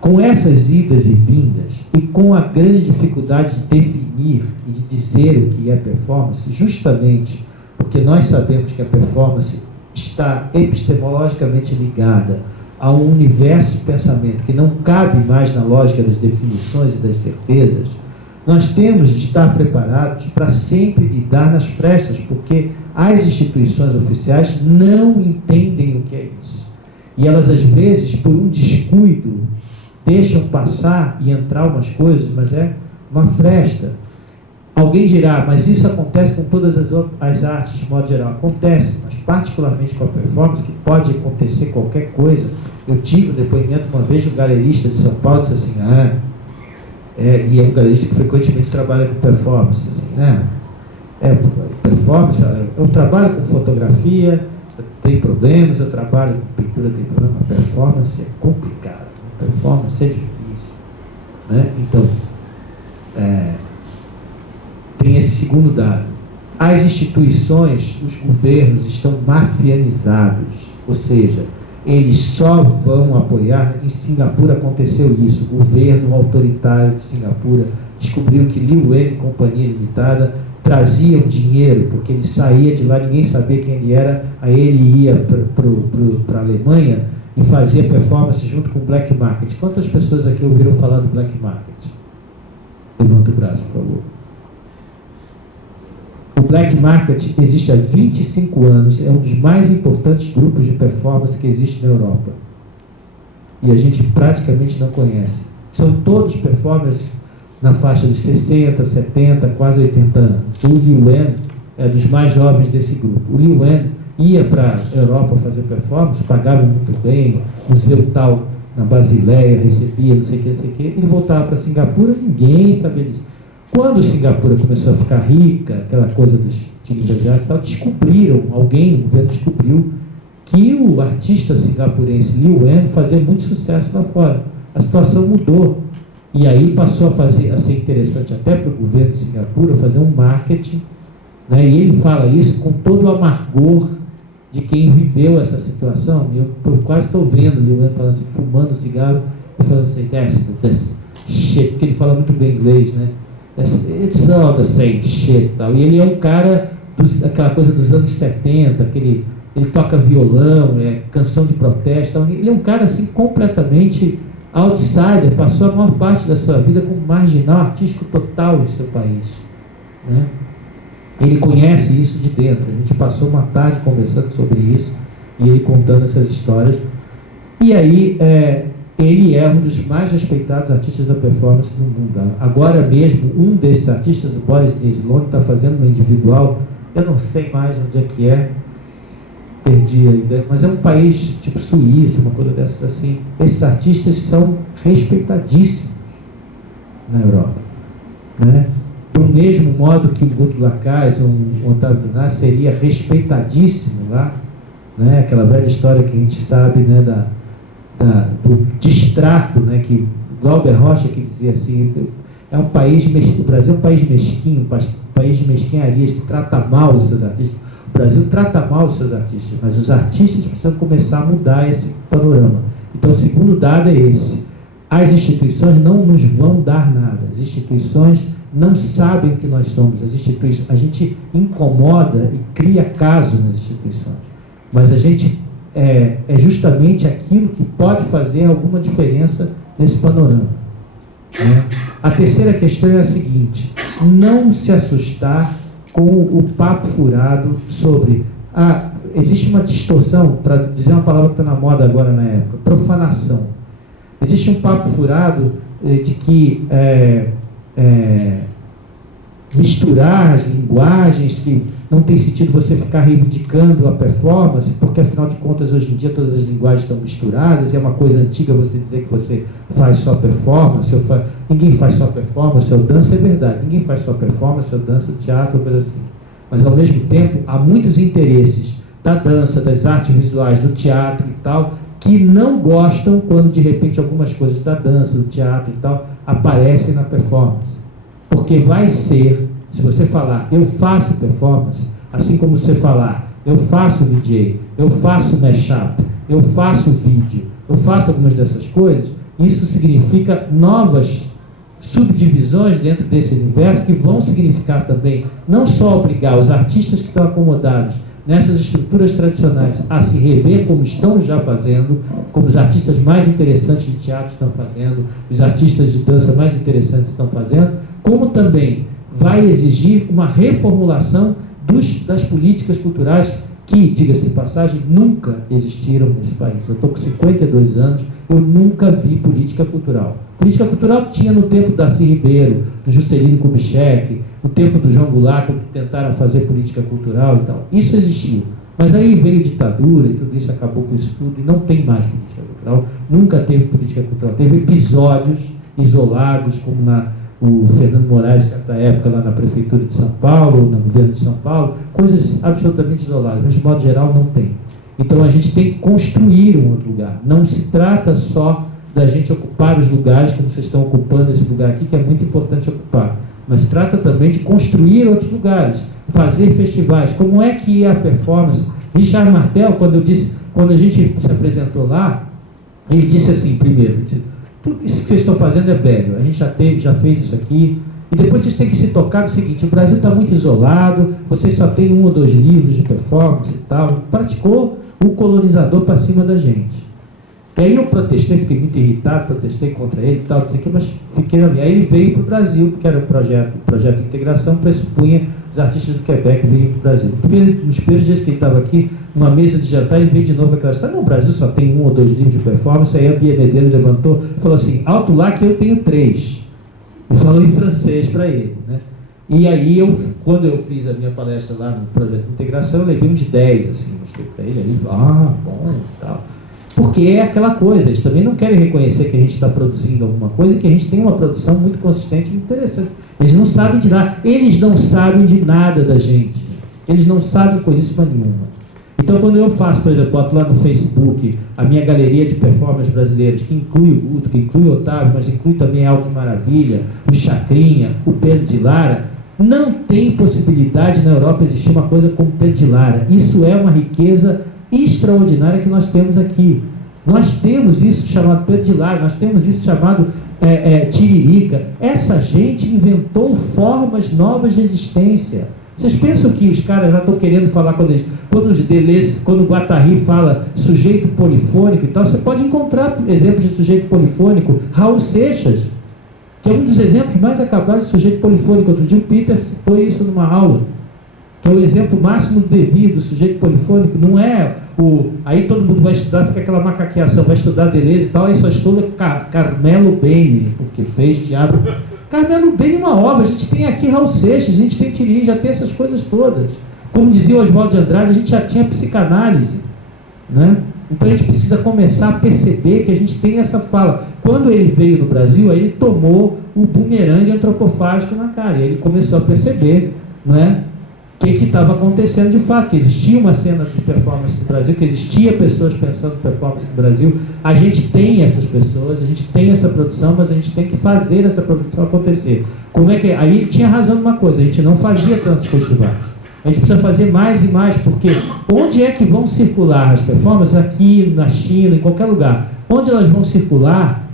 com essas idas e vindas e com a grande dificuldade de definir e de dizer o que é performance, justamente porque nós sabemos que a performance está epistemologicamente ligada a um universo de pensamento que não cabe mais na lógica das definições e das certezas, nós temos de estar preparados para sempre lidar nas frestas, porque as instituições oficiais não entendem o que é isso. E elas, às vezes, por um descuido, deixam passar e entrar umas coisas, mas é uma fresta. Alguém dirá: mas isso acontece com todas as artes, de modo geral. Acontece, mas particularmente com a performance, que pode acontecer qualquer coisa. Eu tive um depoimento uma vez de um galerista de São Paulo, que disse assim: e é um galerista que frequentemente trabalha com performance, assim, né? Performance, eu trabalho com fotografia, tem problemas, eu trabalho com pintura, tem problema. Performance é complicado, performance é difícil, né? Então, tem esse segundo dado. As instituições, os governos estão mafianizados, ou seja, eles só vão apoiar. Em Singapura aconteceu isso. O governo autoritário de Singapura descobriu que Liu Wen Companhia Limitada trazia o dinheiro, porque ele saía de lá, ninguém sabia quem ele era, aí ele ia para a Alemanha e fazia performance junto com o Black Market. Quantas pessoas aqui ouviram falar do Black Market? Levanta o braço, por favor. O Black Market existe há 25 anos, é um dos mais importantes grupos de performance que existe na Europa. E a gente praticamente não conhece. São todos performers na faixa dos 60, 70, quase 80 anos. O Liu Wen é dos mais jovens desse grupo. O Liu Wen ia para a Europa fazer performance, pagava muito bem, museu tal na Basileia, recebia não sei o que, ele voltava para Singapura, ninguém sabia disso. Quando Singapura começou a ficar rica, aquela coisa dos tigres e tal, descobriram, o governo descobriu que o artista singapurense Liu Wen fazia muito sucesso lá fora. A situação mudou. E aí passou a ser interessante até para o governo de Singapura fazer um marketing, né? E ele fala isso com todo o amargor de quem viveu essa situação. E eu quase estou vendo Liu Wen falando assim, fumando cigarro e falando assim, that's shit, porque ele fala muito bem inglês, né? It's all the same shit, tal. E ele é um cara aquela coisa dos anos 70, ele toca violão, canção de protesto, tal. Ele é um cara assim completamente outsider, passou a maior parte da sua vida como marginal artístico total em seu país, né? Ele conhece isso de dentro. A gente passou uma tarde conversando sobre isso e ele contando essas histórias. E aí ele é um dos mais respeitados artistas da performance no mundo. Agora mesmo, um desses artistas, o Boris Nislon, está fazendo uma individual, eu não sei mais onde é que é, perdi a ideia, mas é um país tipo Suíça, uma coisa dessas assim. Esses artistas são respeitadíssimos na Europa, né? Do mesmo modo que o Guto Lacaz, o Otávio Dunat, seria respeitadíssimo lá, né? Aquela velha história que a gente sabe, né, do distrato, né, que Glauber Rocha que dizia assim, é um país, o Brasil é um país mesquinho, um país de mesquinharias, que trata mal os seus artistas. O Brasil trata mal os seus artistas, mas os artistas precisam começar a mudar esse panorama. Então, o segundo dado é esse. As instituições não nos vão dar nada. As instituições não sabem o que nós somos. As instituições, a gente incomoda e cria caso nas instituições. Mas a gente é justamente aquilo que pode fazer alguma diferença nesse panorama, né? A terceira questão é a seguinte: não se assustar com o papo furado sobre... existe uma distorção, para dizer uma palavra que está na moda agora na época, profanação. Existe um papo furado de que misturar as linguagens, que não tem sentido você ficar reivindicando a performance, porque afinal de contas hoje em dia todas as linguagens estão misturadas, e é uma coisa antiga você dizer que você faz só performance, ninguém faz só performance ou dança, é verdade, ninguém faz só performance ou dança, teatro, coisa assim. Mas ao mesmo tempo há muitos interesses da dança, das artes visuais, do teatro e tal, que não gostam quando de repente algumas coisas da dança, do teatro e tal, aparecem na performance. Porque vai ser, se você falar, eu faço performance, assim como você falar, eu faço DJ, eu faço mashup, eu faço vídeo, eu faço algumas dessas coisas, isso significa novas subdivisões dentro desse universo que vão significar também, não só obrigar os artistas que estão acomodados nessas estruturas tradicionais a se rever como estão já fazendo, como os artistas mais interessantes de teatro estão fazendo, os artistas de dança mais interessantes estão fazendo, como também vai exigir uma reformulação das políticas culturais que, diga-se de passagem, nunca existiram nesse país. Eu estou com 52 anos, eu nunca vi política cultural. Política cultural que tinha no tempo da Darcy Ribeiro, do Juscelino Kubitschek, no tempo do João Goulart, quando tentaram fazer política cultural e tal. Isso existiu. Mas aí veio ditadura e tudo isso acabou com isso tudo, e não tem mais política cultural. Nunca teve política cultural. Teve episódios isolados, como o Fernando Moraes, certa época, lá na Prefeitura de São Paulo, no governo de São Paulo, coisas absolutamente isoladas, mas de modo geral não tem. Então a gente tem que construir um outro lugar. Não se trata só da gente ocupar os lugares como vocês estão ocupando esse lugar aqui, que é muito importante ocupar, mas se trata também de construir outros lugares, fazer festivais. Como é que é a performance? Richard Martel, quando a gente se apresentou lá, ele disse assim, primeiro, tudo isso que vocês estão fazendo é velho, a gente já fez isso aqui, e depois vocês têm que se tocar no seguinte: o Brasil está muito isolado, vocês só têm 1 ou 2 livros de performance e tal. Praticou o colonizador para cima da gente. E aí eu protestei, fiquei muito irritado, protestei contra ele e tal, não sei o que, mas fiquei ali. Aí ele veio para o Brasil, porque era o projeto de integração, pressupunha os artistas do Quebec virem para o Brasil. Nos primeiros dias que ele estava aqui, numa mesa de jantar, ele veio de novo com aquela história. No Brasil só tem 1 ou 2 livros de performance. Aí a Bia Medeiros levantou e falou assim: alto lá que eu tenho 3. E falou em francês para ele, né? E aí, quando eu fiz a minha palestra lá no projeto de integração, eu levei uns 10, assim, mostrei para ele, aí, bom, e tal. Porque é aquela coisa, eles também não querem reconhecer que a gente está produzindo alguma coisa, que a gente tem uma produção muito consistente e muito interessante. Eles não sabem de nada, eles não sabem de nada da gente, eles não sabem coisíssima nenhuma. Então, quando eu faço, por exemplo, boto lá no Facebook a minha galeria de performers brasileiros, que inclui o Guto, que inclui o Otávio, mas inclui também a Alto Maravilha, o Chacrinha, o Pedro de Lara, não tem possibilidade na Europa existir uma coisa como Pedro de Lara. Isso é uma riqueza extraordinária que nós temos aqui. Nós temos isso chamado Pedro de Lara, nós temos isso chamado Tiririca. Essa gente inventou formas novas de existência. Vocês pensam que os caras já estão querendo falar quando o Guattari fala sujeito polifônico e tal, você pode encontrar exemplos de sujeito polifônico. Raul Seixas, que é um dos exemplos mais acabados de sujeito polifônico. Outro dia o Peter citou isso numa aula, que é o exemplo máximo do devir do sujeito polifônico. Não é aí todo mundo vai estudar, fica aquela macaqueação, vai estudar Deleuze e tal, aí só estuda Carmelo Bene, porque fez teatro. Carmelo Bene é uma obra, a gente tem aqui Raul Seixas, a gente tem Tiririca, já tem essas coisas todas. Como dizia Oswaldo de Andrade, a gente já tinha psicanálise, né? Então a gente precisa começar a perceber que a gente tem essa fala. Quando ele veio no Brasil, aí ele tomou o bumerangue antropofágico na cara, e ele começou a perceber, né, o que estava acontecendo de fato, que existia uma cena de performance no Brasil, que existia pessoas pensando em performance no Brasil. A gente tem essas pessoas, a gente tem essa produção, mas a gente tem que fazer essa produção acontecer. Como é que é? Aí ele tinha razão numa coisa, a gente não fazia tantos festivais. A gente precisa fazer mais e mais, porque onde é que vão circular as performances? Aqui, na China, em qualquer lugar. Onde elas vão circular,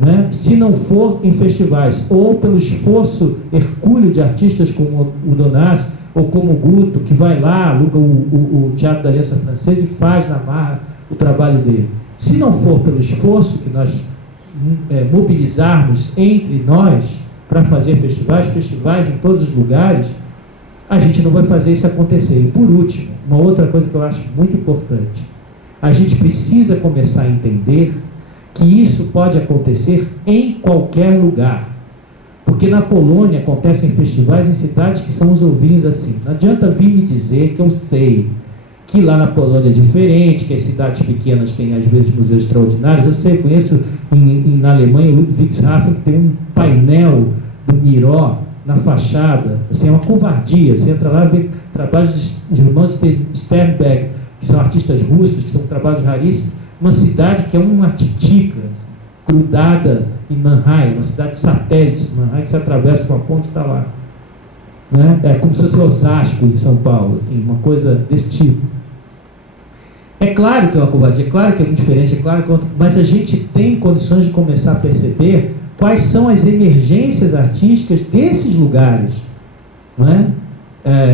né, se não for em festivais, ou pelo esforço hercúleo de artistas como o Donassi, ou como o Guto, que vai lá, aluga o Teatro da Aliança Francesa e faz na marra o trabalho dele. Se não for pelo esforço que nós mobilizarmos entre nós para fazer festivais em todos os lugares, a gente não vai fazer isso acontecer. E por último, uma outra coisa que eu acho muito importante, a gente precisa começar a entender que isso pode acontecer em qualquer lugar. Porque na Polônia acontecem festivais em cidades que são os ovinhos assim. Não adianta vir me dizer que eu sei que lá na Polônia é diferente, que as cidades pequenas têm às vezes museus extraordinários. Eu sei, eu conheço na Alemanha o Ludwigshafen, que tem um painel do Miró na fachada. Assim, é uma covardia. Você entra lá e vê trabalhos de irmãos Sternberg, que são artistas russos, que são trabalhos raríssimos, uma cidade que é uma titica, grudada em Mannheim, uma cidade satélite de Mannheim, que se atravessa uma ponte e está lá. Né? É como se fosse Osasco em São Paulo, assim, uma coisa desse tipo. É claro que é uma covardia, é claro que é muito diferente, é claro que mas a gente tem condições de começar a perceber quais são as emergências artísticas desses lugares. Não é?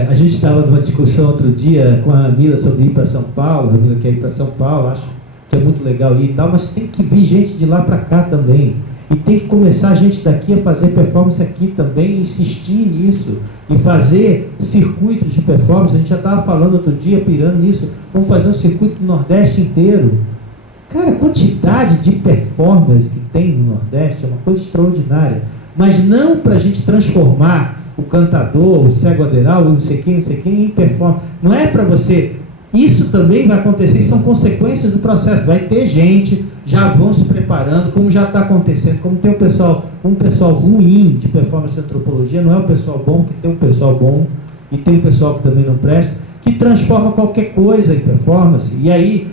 A gente estava numa discussão outro dia com a Mila sobre ir para São Paulo. A Mila quer ir para São Paulo, acho que é muito legal ir e tal, mas tem que vir gente de lá para cá também. E tem que começar a gente daqui a fazer performance aqui também, insistir nisso, e fazer circuitos de performance. A gente já estava falando outro dia, pirando nisso, vamos fazer um circuito do Nordeste inteiro. Cara, a quantidade de performance que tem no Nordeste é uma coisa extraordinária. Mas não para a gente transformar o cantador, o cego aderal, não sei quem, em performance. Não é para você... Isso também vai acontecer, são consequências do processo. Vai ter gente, já vão se preparando, como já está acontecendo, como tem um pessoal ruim de performance e antropologia, não é um pessoal bom, que tem um pessoal bom, e tem um pessoal que também não presta, que transforma qualquer coisa em performance. E aí,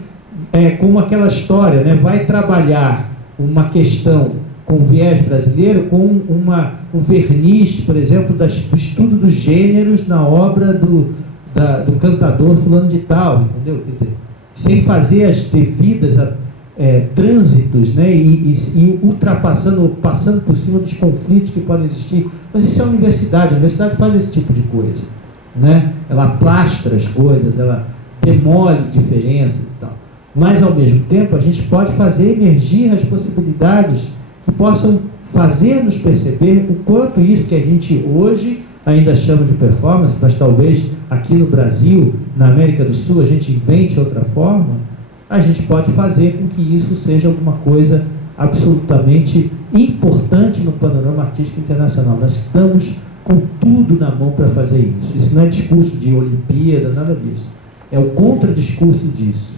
como aquela história, né, vai trabalhar uma questão com viés brasileiro, com um verniz, por exemplo, do estudo dos gêneros na obra do cantador fulano de tal, entendeu? Quer dizer, sem fazer as devidas trânsitos, né, e passando por cima dos conflitos que podem existir. Mas isso é a universidade faz esse tipo de coisa, né? Ela aplastra as coisas, ela demole diferenças e tal. Mas, ao mesmo tempo, a gente pode fazer emergir as possibilidades que possam fazer-nos perceber o quanto isso que a gente hoje ainda chama de performance, mas talvez aqui no Brasil, na América do Sul, a gente invente outra forma, a gente pode fazer com que isso seja alguma coisa absolutamente importante no panorama artístico internacional. Nós estamos com tudo na mão para fazer isso. Isso não é discurso de Olimpíada, nada disso. É o contradiscurso disso.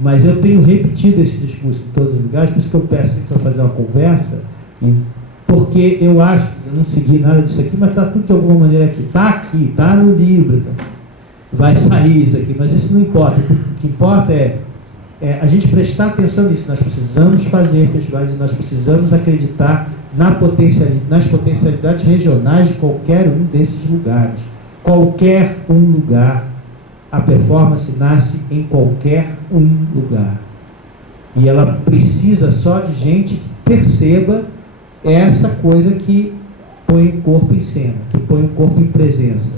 Mas eu tenho repetido esse discurso em todos os lugares, por isso que eu peço para fazer uma conversa, porque eu acho, eu não segui nada disso aqui, mas está tudo de alguma maneira aqui. Está aqui, está no livro. Vai sair isso aqui, mas isso não importa. O que importa é a gente prestar atenção nisso. Nós precisamos fazer festivais e nós precisamos acreditar nas potencialidades regionais de qualquer um desses lugares. Qualquer um lugar. A performance nasce em qualquer um lugar. E ela precisa só de gente que perceba essa coisa que põe o corpo em cena, que põe o corpo em presença,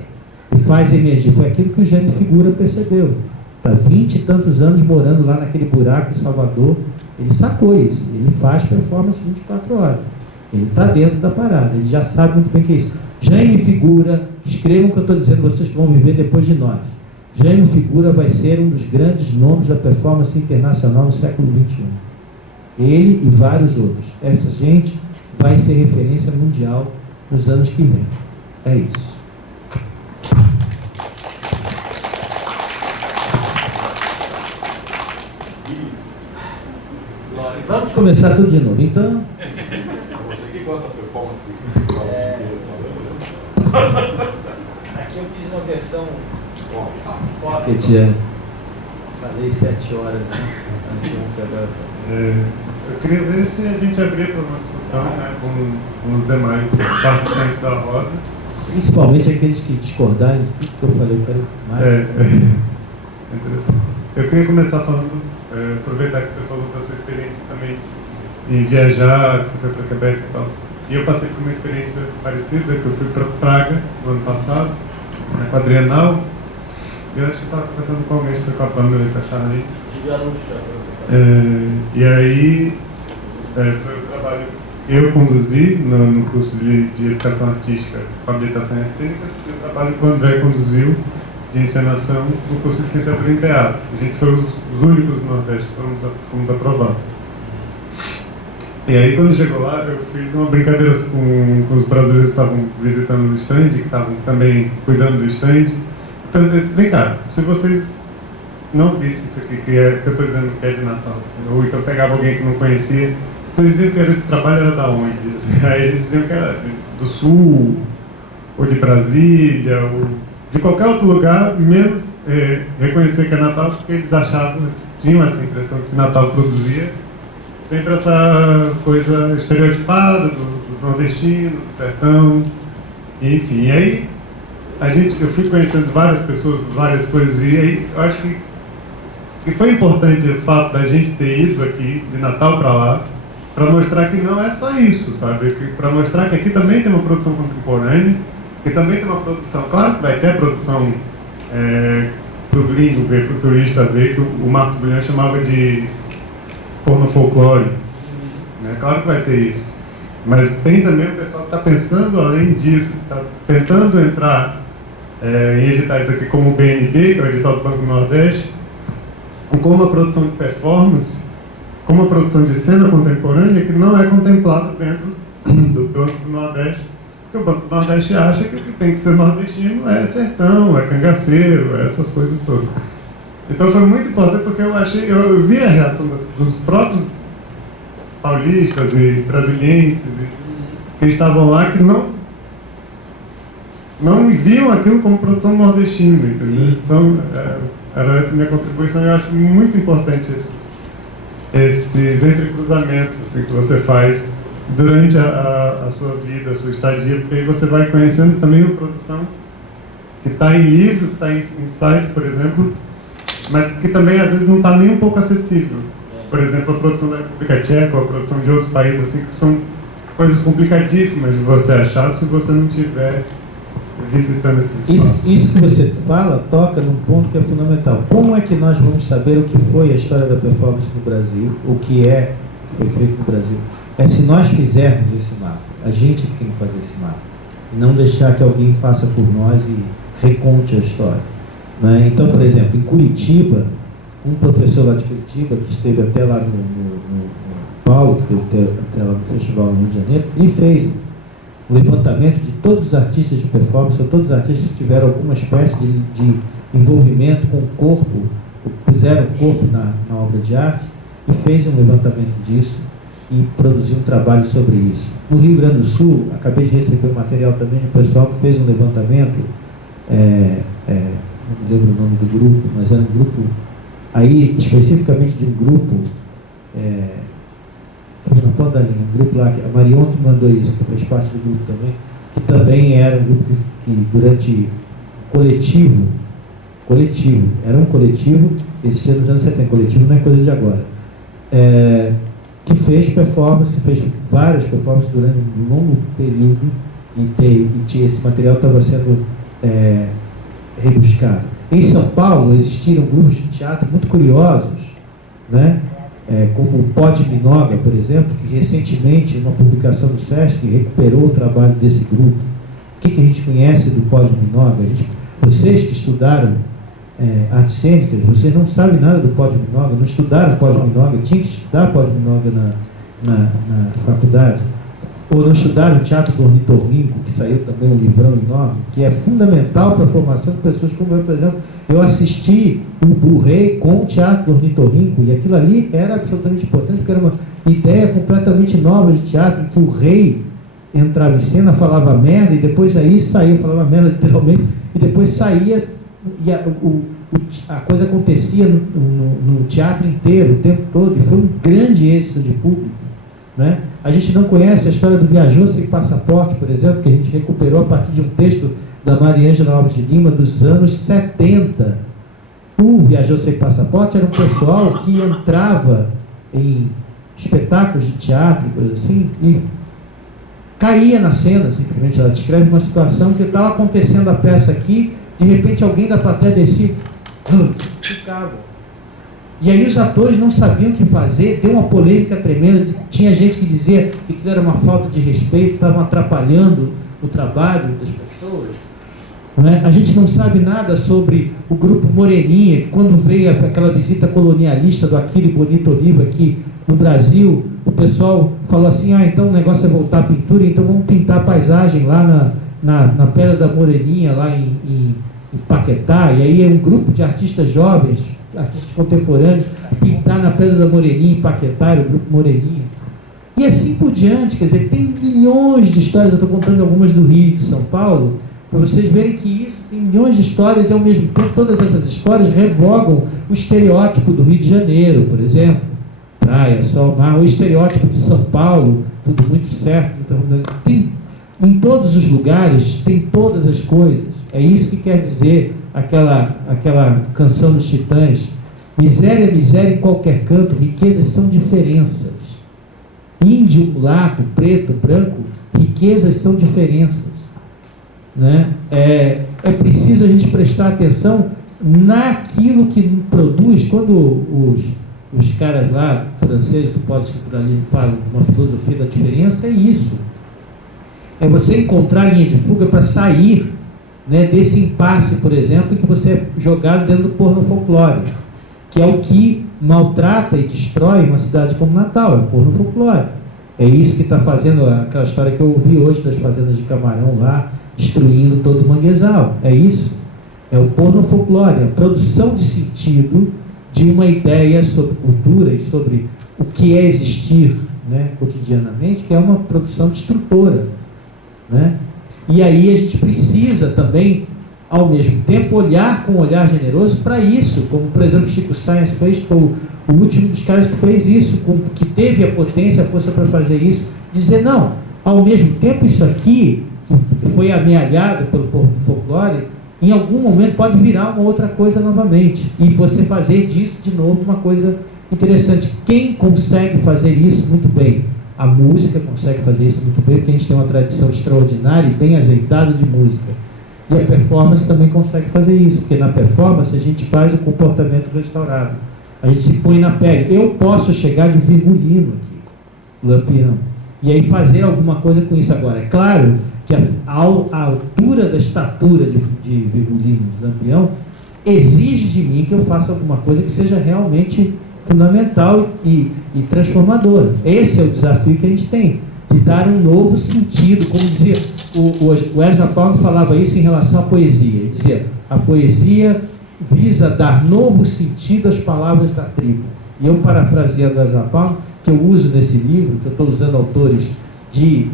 e faz emergir. Foi aquilo que o Jânio Figura percebeu. Está 20 e tantos anos morando lá naquele buraco em Salvador, ele sacou isso. Ele faz performance 24 horas. Ele está dentro da parada, ele já sabe muito bem o que é isso. Jânio Figura, escrevam o que eu estou dizendo, vocês que vão viver depois de nós. Jânio Figura vai ser um dos grandes nomes da performance internacional no século XXI. Ele e vários outros. Essa gente vai ser referência mundial nos anos que vêm. É isso. Vamos começar tudo de novo. Então... Você que gosta da performance. Aqui eu fiz uma versão... Que tinha... Falei 7 horas, né? Eu queria ver se a gente abrir para uma discussão, né, com os demais participantes da roda. Principalmente aqueles que discordarem de tudo que eu falei, eu quero mais. É interessante. Eu queria começar falando, aproveitar que você falou da sua experiência também em viajar, que você foi para Quebec e tal. E eu passei por uma experiência parecida, que eu fui para Praga no ano passado, na Quadrienal. Eu acho que estava conversando com alguém que foi com a Pamela e com a Charlie. E aí, foi o trabalho que eu conduzi no curso de Educação Artística com habilitação em artes cênicas, e o trabalho que o André conduziu de encenação no curso de licenciatura em teatro. A gente foi os únicos no Nordeste que fomos aprovados. E aí, quando chegou lá, eu fiz uma brincadeira com os brasileiros que estavam visitando o stand, que estavam também cuidando do stand. Perguntei assim, vem cá, se vocês não vissem isso aqui, que eu estou dizendo que é de Natal, assim, ou então pegava alguém que não conhecia, vocês diziam que esse trabalho era da onde? Assim, aí eles diziam que era do Sul, ou de Brasília, ou de qualquer outro lugar, menos reconhecer que é Natal, porque eles achavam, eles tinham essa impressão que Natal produzia sempre essa coisa estereotipada do nordestino, do sertão, enfim. E aí, eu fui conhecendo várias pessoas, várias coisas, e aí eu acho que foi importante o fato da gente ter ido aqui, de Natal para lá, para mostrar que não é só isso, sabe? Para mostrar que aqui também tem uma produção contemporânea, que também tem uma produção, claro que vai ter a produção para o gringo ver, para o turista ver, que o Marcos Bulhão chamava de porno folclore, né? Claro que vai ter isso. Mas tem também o pessoal que está pensando além disso, está tentando entrar em editais aqui como o BNB, que é o edital do Banco do Nordeste, com uma produção de performance, com uma produção de cena contemporânea que não é contemplada dentro do Banco do Nordeste, porque o Banco do Nordeste acha que o que tem que ser nordestino é sertão, é cangaceiro, é essas coisas todas. Então foi muito importante porque eu vi a reação dos próprios paulistas e brasilienses que estavam lá, que não viam aquilo como produção nordestina, entendeu? Então, era essa minha contribuição. Eu acho muito importante esses entrecruzamentos assim, que você faz durante a sua vida, a sua estadia, porque aí você vai conhecendo também uma produção que está em livros, está em sites, por exemplo, mas que também às vezes não está nem um pouco acessível. Por exemplo, a produção da República Tcheca, ou a produção de outros países, assim, que são coisas complicadíssimas de você achar se você não tiver visitando esse espaço. Isso que você fala toca num ponto que é fundamental. Como é que nós vamos saber o que foi a história da performance no Brasil, o que foi feito no Brasil? É se nós fizermos esse mapa. A gente tem que fazer esse mapa. E não deixar que alguém faça por nós e reconte a história. Né? Então, por exemplo, em Curitiba, um professor lá de Curitiba, que esteve até lá no Paulo, que esteve até lá no festival no Rio de Janeiro, ele fez o levantamento de todos os artistas de performance, todos os artistas que tiveram alguma espécie de envolvimento com o corpo, puseram o corpo na obra de arte, e fez um levantamento disso e produziu um trabalho sobre isso. No Rio Grande do Sul, acabei de receber um material também de um pessoal que fez um levantamento, não me lembro o nome do grupo, mas era um grupo, aí especificamente de um grupo, na ponta da linha, um grupo lá, a Marion que mandou isso, que fez parte do grupo também, que também era um grupo que durante coletivo, era um coletivo, existia nos anos 70, coletivo não é coisa de agora, que fez várias performances durante um longo período, e esse material estava sendo rebuscado. Em São Paulo existiram grupos de teatro muito curiosos, né? Como o Pó de Minoga, por exemplo, que recentemente, uma publicação do SESC, recuperou o trabalho desse grupo. O que a gente conhece do Pó de Minoga? Vocês que estudaram artes cênicas, vocês não sabem nada do Pó de Minoga, não estudaram Pó de Minoga, tinha que estudar Pó de Minoga na faculdade. Ou não estudaram o Teatro do Ornitorrinco, que saiu também um livrão enorme, que é fundamental para a formação de pessoas como eu, por exemplo. Eu assisti o Burrei com o Teatro do Ornitorrinco, e aquilo ali era absolutamente importante, porque era uma ideia completamente nova de teatro, em que o rei entrava em cena, falava merda, e depois aí saía, falava merda literalmente, e depois saía, e a coisa acontecia no teatro inteiro, o tempo todo, e foi um grande êxito de público. Né? A gente não conhece a história do Viajou Sem Passaporte, por exemplo, que a gente recuperou a partir de um texto da Mariângela Alves de Lima, dos anos 70. O Viajou Sem Passaporte era um pessoal que entrava em espetáculos de teatro, coisa assim, e caía na cena, simplesmente. Ela descreve uma situação que estava acontecendo a peça aqui, de repente alguém da plateia descia, ficava. E aí os atores não sabiam o que fazer, deu uma polêmica tremenda, tinha gente que dizia que aquilo era uma falta de respeito, estavam atrapalhando o trabalho das pessoas. Né? A gente não sabe nada sobre o grupo Moreninha, que quando veio aquela visita colonialista do Aquile Bonito Oliva aqui no Brasil, o pessoal falou assim, então o negócio é voltar à pintura, então vamos pintar a paisagem lá na Pedra da Moreninha, lá em Paquetá, e aí é um grupo de artistas jovens, artistas contemporâneos, pintar na Pedra da Moreninha, em Paquetá, era o grupo Moreninha. E assim por diante, quer dizer, tem milhões de histórias, eu estou contando algumas do Rio e de São Paulo, para vocês verem que isso tem milhões de histórias e ao mesmo tempo todas essas histórias revogam o estereótipo do Rio de Janeiro, por exemplo, praia, sol, mar, o estereótipo de São Paulo, tudo muito certo, então, tem, em todos os lugares tem todas as coisas. É isso que quer dizer aquela canção dos Titãs: miséria, miséria em qualquer canto, riquezas são diferenças. Índio, mulato, preto, branco, riquezas são diferenças. Né? É preciso a gente prestar atenção naquilo que produz. Quando os caras lá, franceses do pós-estruturalismo, falam uma filosofia da diferença, é isso. É você encontrar a linha de fuga para sair, né, desse impasse, por exemplo, que você é jogado dentro do porno folclore, que é o que maltrata e destrói uma cidade como Natal, é o porno folclore. É isso que está fazendo aquela história que eu ouvi hoje das fazendas de camarão lá, destruindo todo o manguezal. É isso. É o porno folclore, a produção de sentido de uma ideia sobre cultura e sobre o que é existir, né, cotidianamente, que é uma produção destrutora. Né? E aí a gente precisa também, ao mesmo tempo, olhar com um olhar generoso para isso, como, por exemplo, Chico Science fez, que foi o último dos caras que fez isso, que teve a potência, a força para fazer isso, dizer, não, ao mesmo tempo isso aqui, que foi amealhado pelo folclore, em algum momento pode virar uma outra coisa novamente, e você fazer disso de novo uma coisa interessante. Quem consegue fazer isso muito bem? A música consegue fazer isso muito bem, porque a gente tem uma tradição extraordinária e bem azeitada de música. E a performance também consegue fazer isso, porque na performance a gente faz o comportamento restaurado. A gente se põe na pele. Eu posso chegar de virgulino aqui, Lampião, e aí fazer alguma coisa com isso agora. É claro que a altura da estatura de virgulino, de Lampião, exige de mim que eu faça alguma coisa que seja realmente fundamental e transformadora. Esse é o desafio que a gente tem, de dar um novo sentido, como dizia o Ezra Pound, falava isso em relação à poesia. Ele dizia, a poesia visa dar novo sentido às palavras da tribo. E eu, parafraseando o Ezra Pound, que eu uso nesse livro, que eu estou usando autores de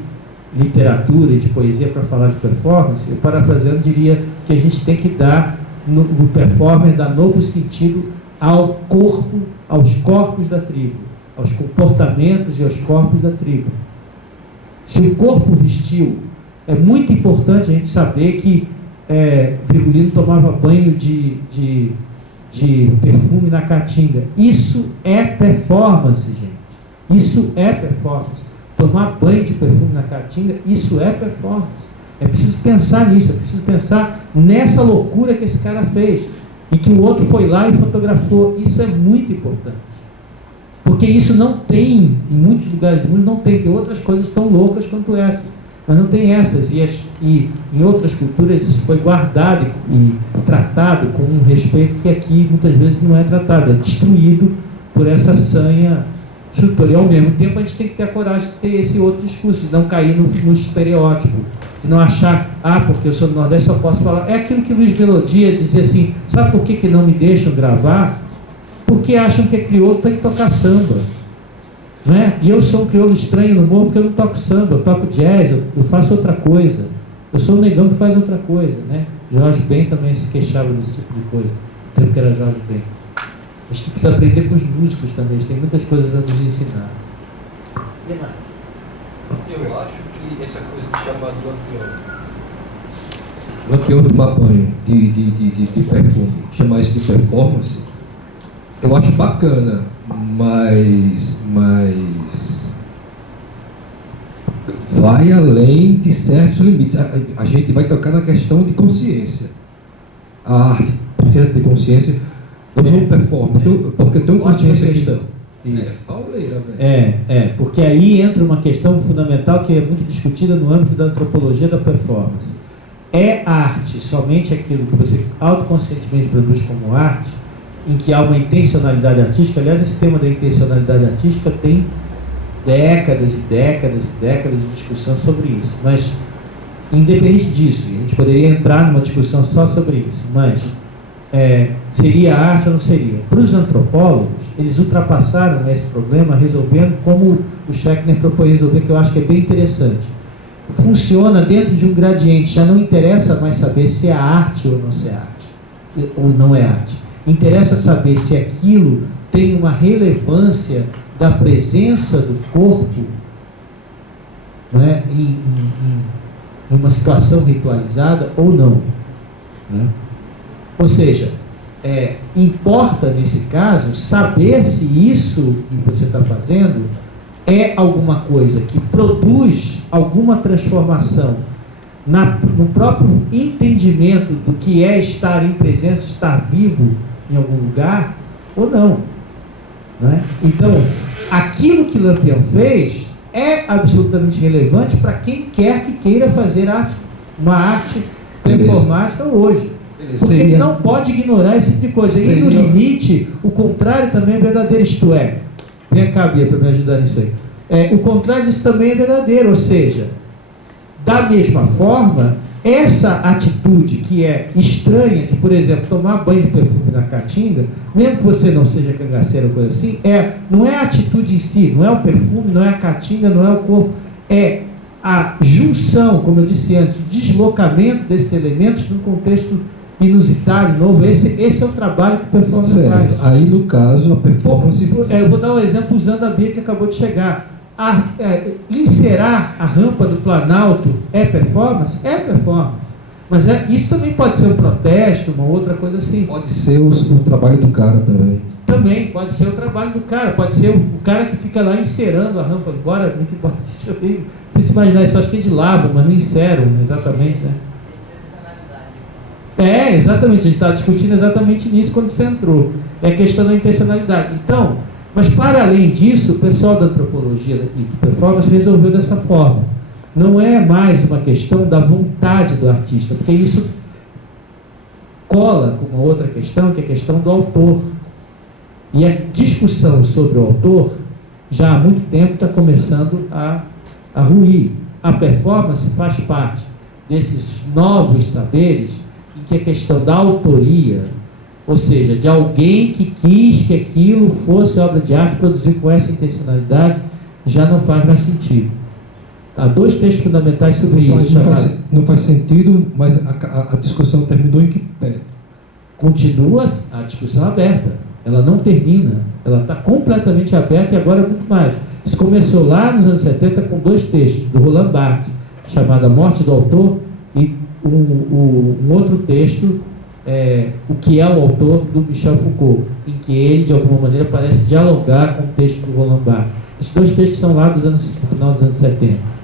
literatura e de poesia para falar de performance, eu, parafraseando, diria que a gente tem que dar, no performance, dar novo sentido ao corpo, aos corpos da tribo, aos comportamentos e aos corpos da tribo. Se o corpo vestiu, é muito importante a gente saber que Virgulino tomava banho de perfume na Caatinga. Isso é performance, gente. Isso é performance. Tomar banho de perfume na Caatinga, isso é performance. É preciso pensar nisso, é preciso pensar nessa loucura que esse cara fez e que o outro foi lá e fotografou. Isso é muito importante. Porque isso não tem, em muitos lugares do mundo não tem, tem outras coisas tão loucas quanto essas, mas não tem essas, e em outras culturas isso foi guardado e tratado com um respeito que aqui muitas vezes não é tratado, é destruído por essa sanha estrutura. E ao mesmo tempo a gente tem que ter a coragem de ter esse outro discurso, de não cair no estereótipo, de não achar, porque eu sou do Nordeste, só posso falar. É aquilo que Luiz Melodia dizia assim, sabe por que não me deixam gravar? Porque acham que crioulo tem que tocar samba, né? E eu sou um crioulo estranho no morro porque eu não toco samba, eu toco jazz, eu faço outra coisa. Eu sou um negão que faz outra coisa, né? Jorge Ben também se queixava desse tipo de coisa, no tempo que era Jorge Ben. A gente precisa aprender com os músicos também, a gente tem muitas coisas a nos ensinar. Eu acho que essa coisa de chamar de Lampião tomar banho de perfume, chamar isso de performance, eu acho bacana, mas vai além de certos limites. A gente vai tocar na questão de consciência. A arte precisa ter consciência. Eu sou um performer, porque eu tenho consciência questão. Pauleira, velho. Porque aí entra uma questão fundamental que é muito discutida no âmbito da antropologia da performance. É arte somente aquilo que você autoconscientemente produz como arte, em que há uma intencionalidade artística? Aliás, esse tema da intencionalidade artística tem décadas e décadas e décadas de discussão sobre isso. Mas, independente disso, a gente poderia entrar numa discussão só sobre isso, mas seria arte ou não seria? Para os antropólogos, eles ultrapassaram esse problema resolvendo como o Schechner propõe resolver, que eu acho que é bem interessante. Funciona dentro de um gradiente, já não interessa mais saber se é arte ou não é arte, ou não é arte. Interessa saber se aquilo tem uma relevância da presença do corpo, né, em uma situação ritualizada ou não, né? Ou seja, importa nesse caso saber se isso que você está fazendo é alguma coisa que produz alguma transformação no próprio entendimento do que é estar em presença, estar vivo em algum lugar, ou não, né? Então, aquilo que Lampião fez é absolutamente relevante para quem quer que queira fazer arte, uma arte performática hoje. Porque ele não pode ignorar esse tipo de coisa. E no limite, o contrário também é verdadeiro, isto é. Vem cá, Bia, para me ajudar nisso aí. O contrário disso também é verdadeiro, ou seja, da mesma forma, essa atitude que é estranha, de, por exemplo, tomar banho de perfume na Caatinga, mesmo que você não seja cangaceiro ou coisa assim, não é a atitude em si, não é o perfume, não é a Caatinga, não é o corpo, é a junção, como eu disse antes, o deslocamento desses elementos num contexto inusitado, novo. Esse é o trabalho que o performance faz. Aí, no caso, a performance... Eu vou dar um exemplo usando a Bia que acabou de chegar. Inserar a rampa do Planalto é performance? É performance. Mas isso também pode ser um protesto, uma outra coisa assim. Pode ser o trabalho do cara também. Também pode ser o trabalho do cara. Pode ser o cara que fica lá inserando a rampa. Embora muito importante, eu preciso imaginar isso. Acho que é de lava, mas não inseram exatamente, né? Exatamente, a gente está discutindo exatamente nisso quando você entrou. É a questão da intencionalidade. Então, mas para além disso, o pessoal da antropologia e de performance resolveu dessa forma. Não é mais uma questão da vontade do artista, porque isso cola com uma outra questão, que é a questão do autor. E a discussão sobre o autor, já há muito tempo, está começando a ruir. A performance faz parte desses novos saberes em que a questão da autoria, ou seja, de alguém que quis que aquilo fosse obra de arte, produzir com essa intencionalidade, já não faz mais sentido. Há 2 textos fundamentais sobre isso. Não faz sentido, mas a discussão terminou em que pé? Continua a discussão aberta. Ela não termina. Ela está completamente aberta e agora muito mais. Isso começou lá nos anos 70 com 2 textos do Roland Barthes, chamado A Morte do Autor, e um outro texto, O que é o Autor, do Michel Foucault, em que ele, de alguma maneira, parece dialogar com o texto do Roland Barthes. Esses 2 textos são lá do final dos anos 70.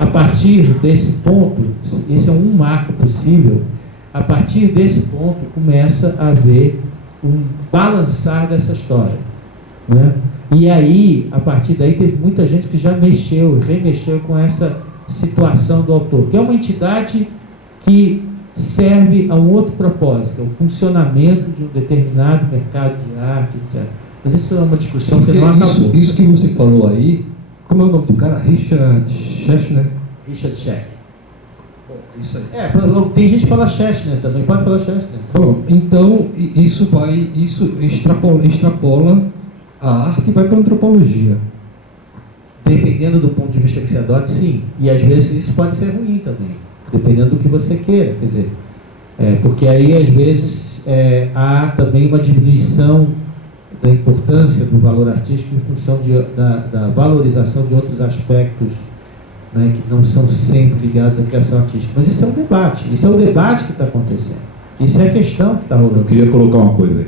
A partir desse ponto, esse é um marco possível, a partir desse ponto começa a haver um balançar dessa história, né? E aí, a partir daí, teve muita gente que já remexeu com essa situação do autor, que é uma entidade que serve a um outro propósito, é o funcionamento de um determinado mercado de arte, etc. Mas isso é uma discussão que não acabou. Isso que você falou aí, como é o nome do cara? Richard Schechner? Richard Schechner. Isso aí. Tem gente que fala Schechner também, pode falar Schechner. Bom, então isso extrapola a arte e vai para a antropologia. Dependendo do ponto de vista que você adote, sim. E às vezes isso pode ser ruim também, dependendo do que você queira, quer dizer. Porque aí às vezes há também uma diminuição da importância do valor artístico em função da valorização de outros aspectos, né, que não são sempre ligados à criação artística. Mas isso é um debate, que está acontecendo. Isso é a questão que está rolando. Eu queria colocar uma coisa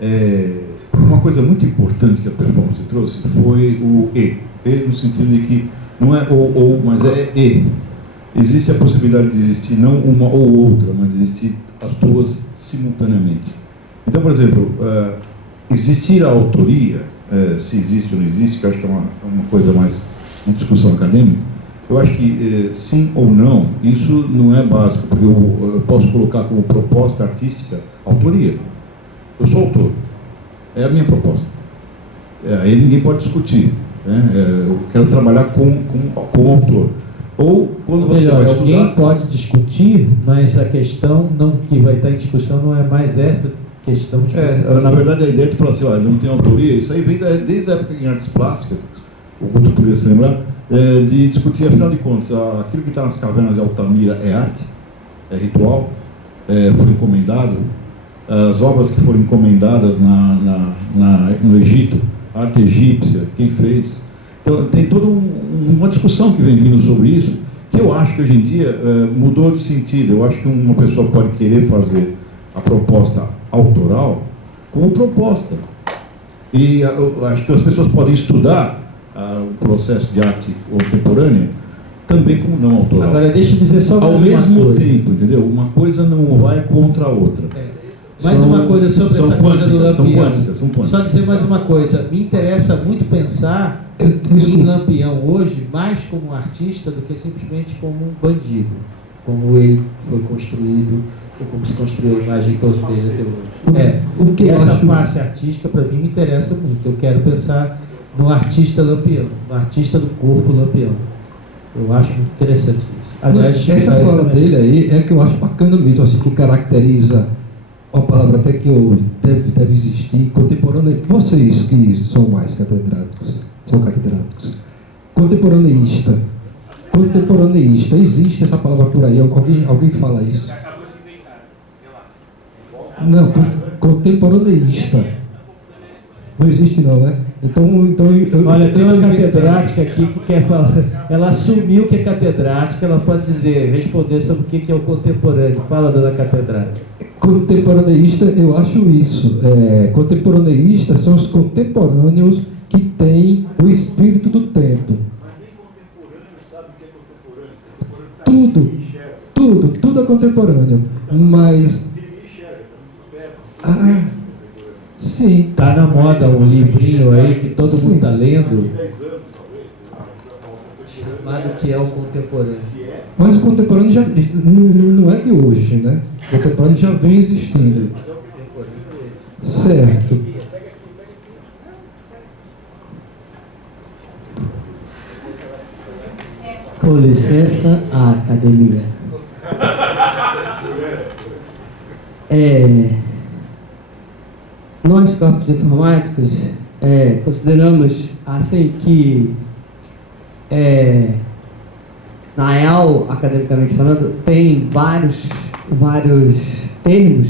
aí. Uma coisa muito importante que a performance trouxe foi o E. E no sentido de que não é ou, mas é E. Existe a possibilidade de existir não uma ou outra, mas existir as duas simultaneamente. Então, por exemplo, existir a autoria, se existe ou não existe, que eu acho que é uma coisa mais uma discussão acadêmica. Eu acho que sim ou não, isso não é básico, porque eu posso colocar como proposta artística autoria. Eu sou autor, é a minha proposta. Aí ninguém pode discutir, né? Eu quero trabalhar com autor. Ou quando você vai estudar... Alguém pode discutir, mas a questão que vai estar em discussão não é mais essa questão de... na verdade, a ideia de falar assim, olha, não tem autoria, isso aí vem desde a época em artes plásticas, o Guto poderia se lembrar, de discutir, afinal de contas, aquilo que está nas cavernas de Altamira é arte, é ritual, foi encomendado, as obras que foram encomendadas no Egito, a arte egípcia, quem fez. Então, tem toda uma discussão que vem vindo sobre isso, que eu acho que hoje em dia mudou de sentido. Eu acho que uma pessoa pode querer fazer a proposta autoral como proposta. E eu acho que as pessoas podem estudar o processo de arte contemporânea também como não autoral. Agora, deixa eu dizer só ao mesmo tempo, entendeu? Uma coisa não vai contra a outra. Mais uma coisa sobre essa coisa do Lampião. São quânticas. Só dizer mais uma coisa. Me interessa muito pensar em Lampião hoje mais como um artista do que simplesmente como um bandido. Como ele foi construído, ou como se construiu a imagem que eu vejo até hoje. Essa face artística, para mim, me interessa muito. Eu quero pensar no artista Lampião, no artista do corpo Lampião. Eu acho muito interessante isso. Aliás, essa fala dele aí é que eu acho bacana mesmo, assim, que caracteriza uma palavra até que deve existir, contemporâneo. Vocês que são mais catedráticos, contemporaneista, existe essa palavra por aí? Alguém fala isso? Acabou de inventar, sei lá. Não, contemporaneista. Não existe não, né? Então olha, tem uma catedrática aqui que quer falar. Ela assumiu que é catedrática, ela pode responder sobre o que é o contemporâneo. Fala, dona catedrática. Contemporaneista, eu acho isso. Contemporaneistas são os contemporâneos que têm o espírito do tempo. Mas nem contemporâneo sabe o que é contemporâneo. Tudo é contemporâneo. Mas Ah, sim. Está na moda um livrinho aí que todo mundo está lendo, chamado que é o contemporâneo. Mas o contemporâneo já não é de hoje, né? O contemporâneo já vem existindo. Certo. Com licença, a academia. Nós, corpos informáticos, consideramos assim que, na real, academicamente falando, tem vários termos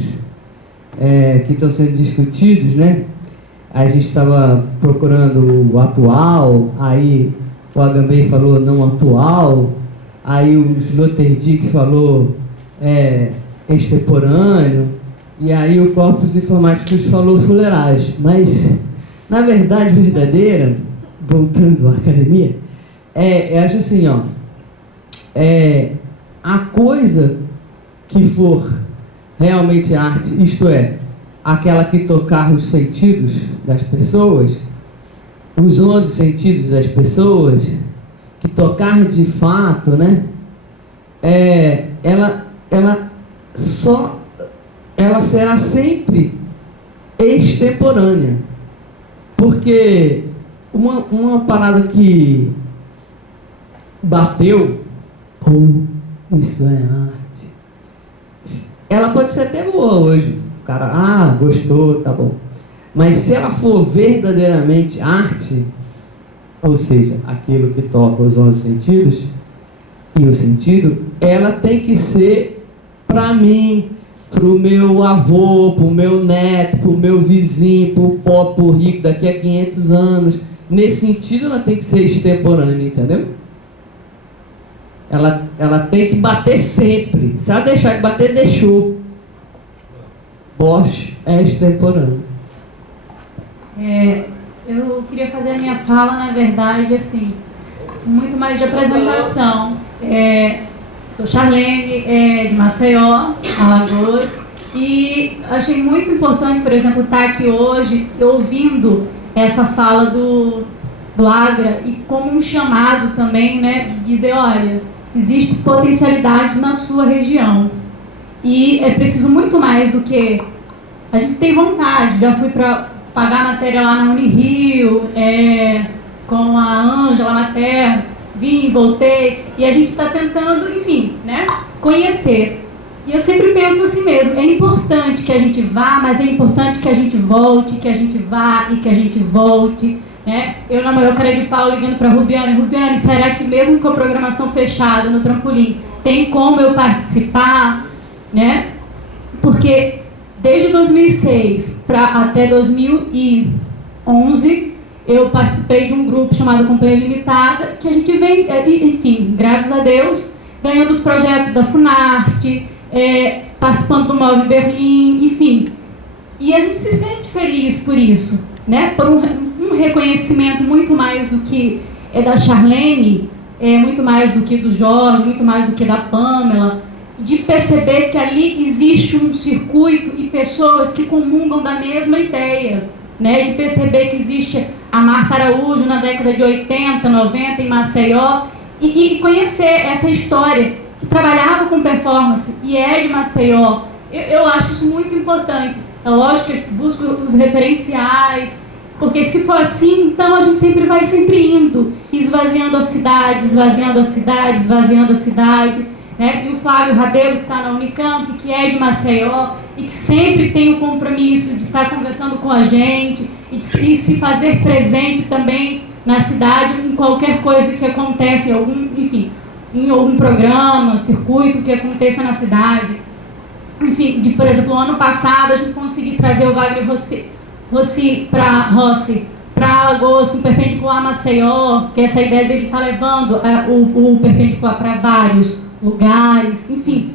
que estão sendo discutidos, né? A gente estava procurando o atual, aí o Agamben falou não atual, aí o Sloterdijk falou extemporâneo, e aí o Corpus Informáticos falou fuleiragem. Mas, na verdade verdadeira, voltando à academia, eu acho assim, ó, a coisa que for realmente arte, isto é, aquela que tocar os sentidos das pessoas, os 11 sentidos das pessoas, que tocar de fato, né? Ela será sempre extemporânea, porque uma parada que bateu, isso é arte, ela pode ser até boa hoje, o cara, gostou, tá bom. Mas se ela for verdadeiramente arte, ou seja, aquilo que toca os 11 sentidos, e o sentido, ela tem que ser para mim, para o meu avô, para o meu neto, para o meu vizinho, para o pobre, para o rico, daqui a 500 anos. Nesse sentido, ela tem que ser extemporânea, entendeu? Ela tem que bater sempre. Se ela deixar de bater, deixou. Bosch é extemporâneo. Eu queria fazer a minha fala, na verdade, assim, muito mais de apresentação. Sou Charlene, de Maceió, Alagoas, e achei muito importante, por exemplo, estar aqui hoje ouvindo essa fala do Agra, e como um chamado também, né, de dizer, olha, existe potencialidade na sua região, e é preciso muito mais do que a gente tem vontade. Já fui para pagar matéria lá na Unirio, com a Ângela na Terra, vim, voltei, e a gente está tentando, enfim, né, conhecer. E eu sempre penso assim mesmo, é importante que a gente vá, mas é importante que a gente volte, que a gente vá e que a gente volte, né? Eu, na maior cara de pau, ligando para a Rubiane, será que mesmo com a programação fechada no trampolim, tem como eu participar, né? Porque desde 2006 até 2011, eu participei de um grupo chamado Companhia Limitada, que a gente vem, enfim, graças a Deus, ganhando os projetos da Funarte, participando do Move Berlim, enfim. E a gente se sente feliz por isso, né? Por um reconhecimento muito mais do que da Charlene, muito mais do que do Jorge, muito mais do que da Pamela, de perceber que ali existe um circuito e pessoas que comungam da mesma ideia, né? De perceber que existe a Marta Araújo na década de 80, 90 em Maceió, e conhecer essa história, que trabalhava com performance e de Maceió. Eu acho isso muito importante. É lógico que eu busco os referenciais, porque se for assim, então a gente sempre vai indo, esvaziando a cidade, esvaziando a cidade, esvaziando a cidade, né? E o Flávio Rabelo, que está na Unicamp, que é de Maceió, e que sempre tem o compromisso de estar conversando com a gente, e se fazer presente também na cidade, em qualquer coisa que acontece, em algum programa, circuito que aconteça na cidade. Enfim, por exemplo, no ano passado a gente conseguiu trazer o Wagner Rossi para Alagoas, com perpendicular a Maceió, que essa ideia dele está levando o perpendicular para vários lugares, enfim.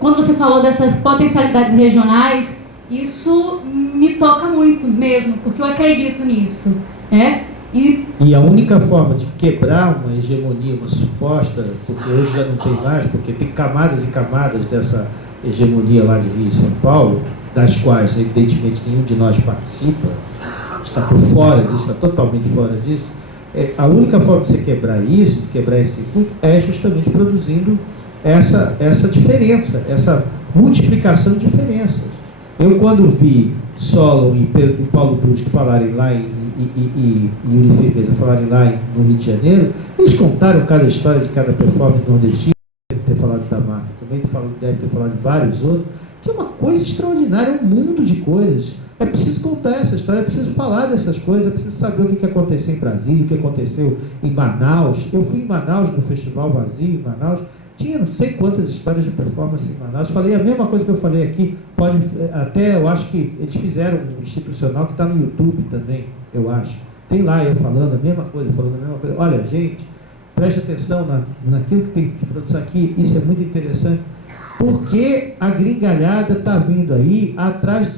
Quando você falou dessas potencialidades regionais, isso me toca muito mesmo, porque eu acredito nisso, né? E a única forma de quebrar uma hegemonia, uma suposta, porque hoje já não tem mais, porque tem camadas e camadas dessa hegemonia lá de Rio e São Paulo, das quais, evidentemente, nenhum de nós participa, está por fora disso, está totalmente fora disso, a única forma de você quebrar isso, de quebrar esse circuito, é justamente produzindo essa diferença, essa multiplicação de diferenças. Eu, quando vi Solon e Paulo Brusque falarem lá e Yuri Firmeza falarem lá no Rio de Janeiro, eles contaram cada história de cada performance nordestina, deve ter falado da marca, também deve ter falado de vários outros, que é uma coisa extraordinária, é um mundo de coisas. É preciso contar essa história, é preciso falar dessas coisas, é preciso saber o que aconteceu em Brasília, o que aconteceu em Manaus. Eu fui em Manaus, no Festival Vazio, em Manaus, tinha não sei quantas histórias de performance em Manaus. Falei a mesma coisa que eu falei aqui, até eu acho que eles fizeram um institucional que está no YouTube também, eu acho. Tem lá eu falando a mesma coisa, Olha, gente, preste atenção naquilo que tem de produção aqui, isso é muito interessante, porque a gringalhada está vindo aí atrás.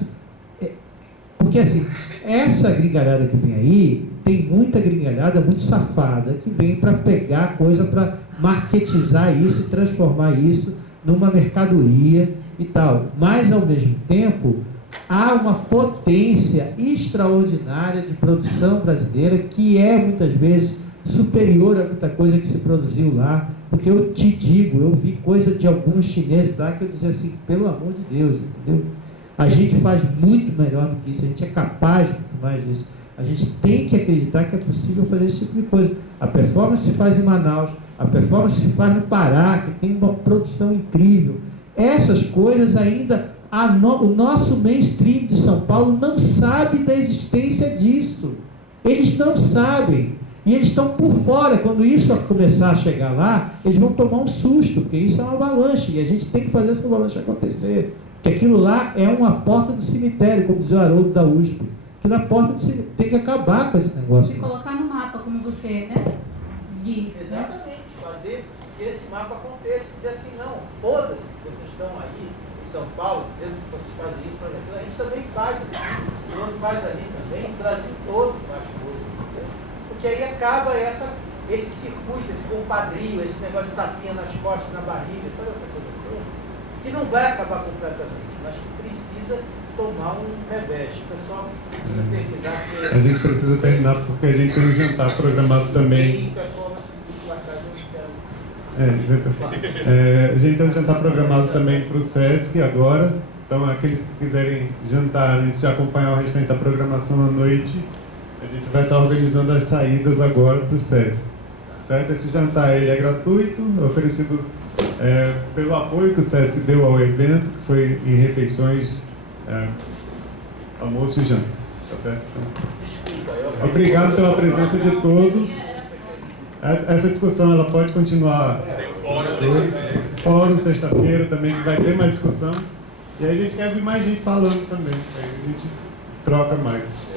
Porque assim, essa gringalhada que vem aí, tem muita gringalhada muito safada que vem para pegar coisa, para marketizar isso e transformar isso numa mercadoria e tal. Mas, ao mesmo tempo, há uma potência extraordinária de produção brasileira que é, muitas vezes, superior a muita coisa que se produziu lá. Porque eu te digo, eu vi coisa de alguns chineses lá que eu dizia assim, pelo amor de Deus, entendeu? A gente faz muito melhor do que isso, a gente é capaz de muito mais disso. A gente tem que acreditar que é possível fazer esse tipo de coisa. A performance se faz em Manaus, a performance se faz no Pará, que tem uma produção incrível. Essas coisas ainda, o nosso mainstream de São Paulo não sabe da existência disso. Eles não sabem. E eles estão por fora. Quando isso começar a chegar lá, eles vão tomar um susto, porque isso é uma avalanche, e a gente tem que fazer essa avalanche acontecer. Porque aquilo lá é uma porta do cemitério, como dizia o Haroldo da USP. Que na porta do cemitério tem que acabar com esse negócio. Se colocar no mapa, como você, diz. Exatamente, fazer que esse mapa aconteça. Dizer assim, não, foda-se, vocês estão aí em São Paulo, dizendo que vocês fazem isso, fazem aquilo. A gente também faz aqui, o outro faz ali também, o Brasil todo faz coisa. Entendeu? Porque aí acaba esse circuito, esse compadrio, esse negócio de tapinha nas costas, na barriga, sabe essa coisa toda? Que não vai acabar completamente, mas precisa tomar um revés. O pessoal precisa terminar. A gente precisa terminar porque a gente tem um jantar programado também. Tem performance do placar, a gente tem um jantar programado também para o SESC agora. Então, aqueles que quiserem jantar antes de acompanhar o restante da programação à noite, a gente vai estar organizando as saídas agora para o SESC. Certo? Esse jantar ele é gratuito, é oferecido pelo apoio que o SESC deu ao evento, que foi em refeições, almoço e janta. Tá certo? Então, obrigado pela presença de todos. Essa discussão ela pode continuar. Tem fórum sexta-feira também, que vai ter mais discussão. E aí a gente quer ver mais gente falando também. Aí a gente troca mais.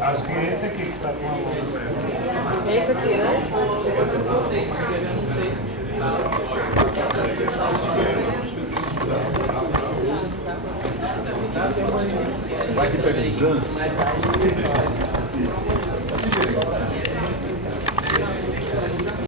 Acho que é esse aqui que está falando. Esse aqui, né? Vai que pega um trânsito.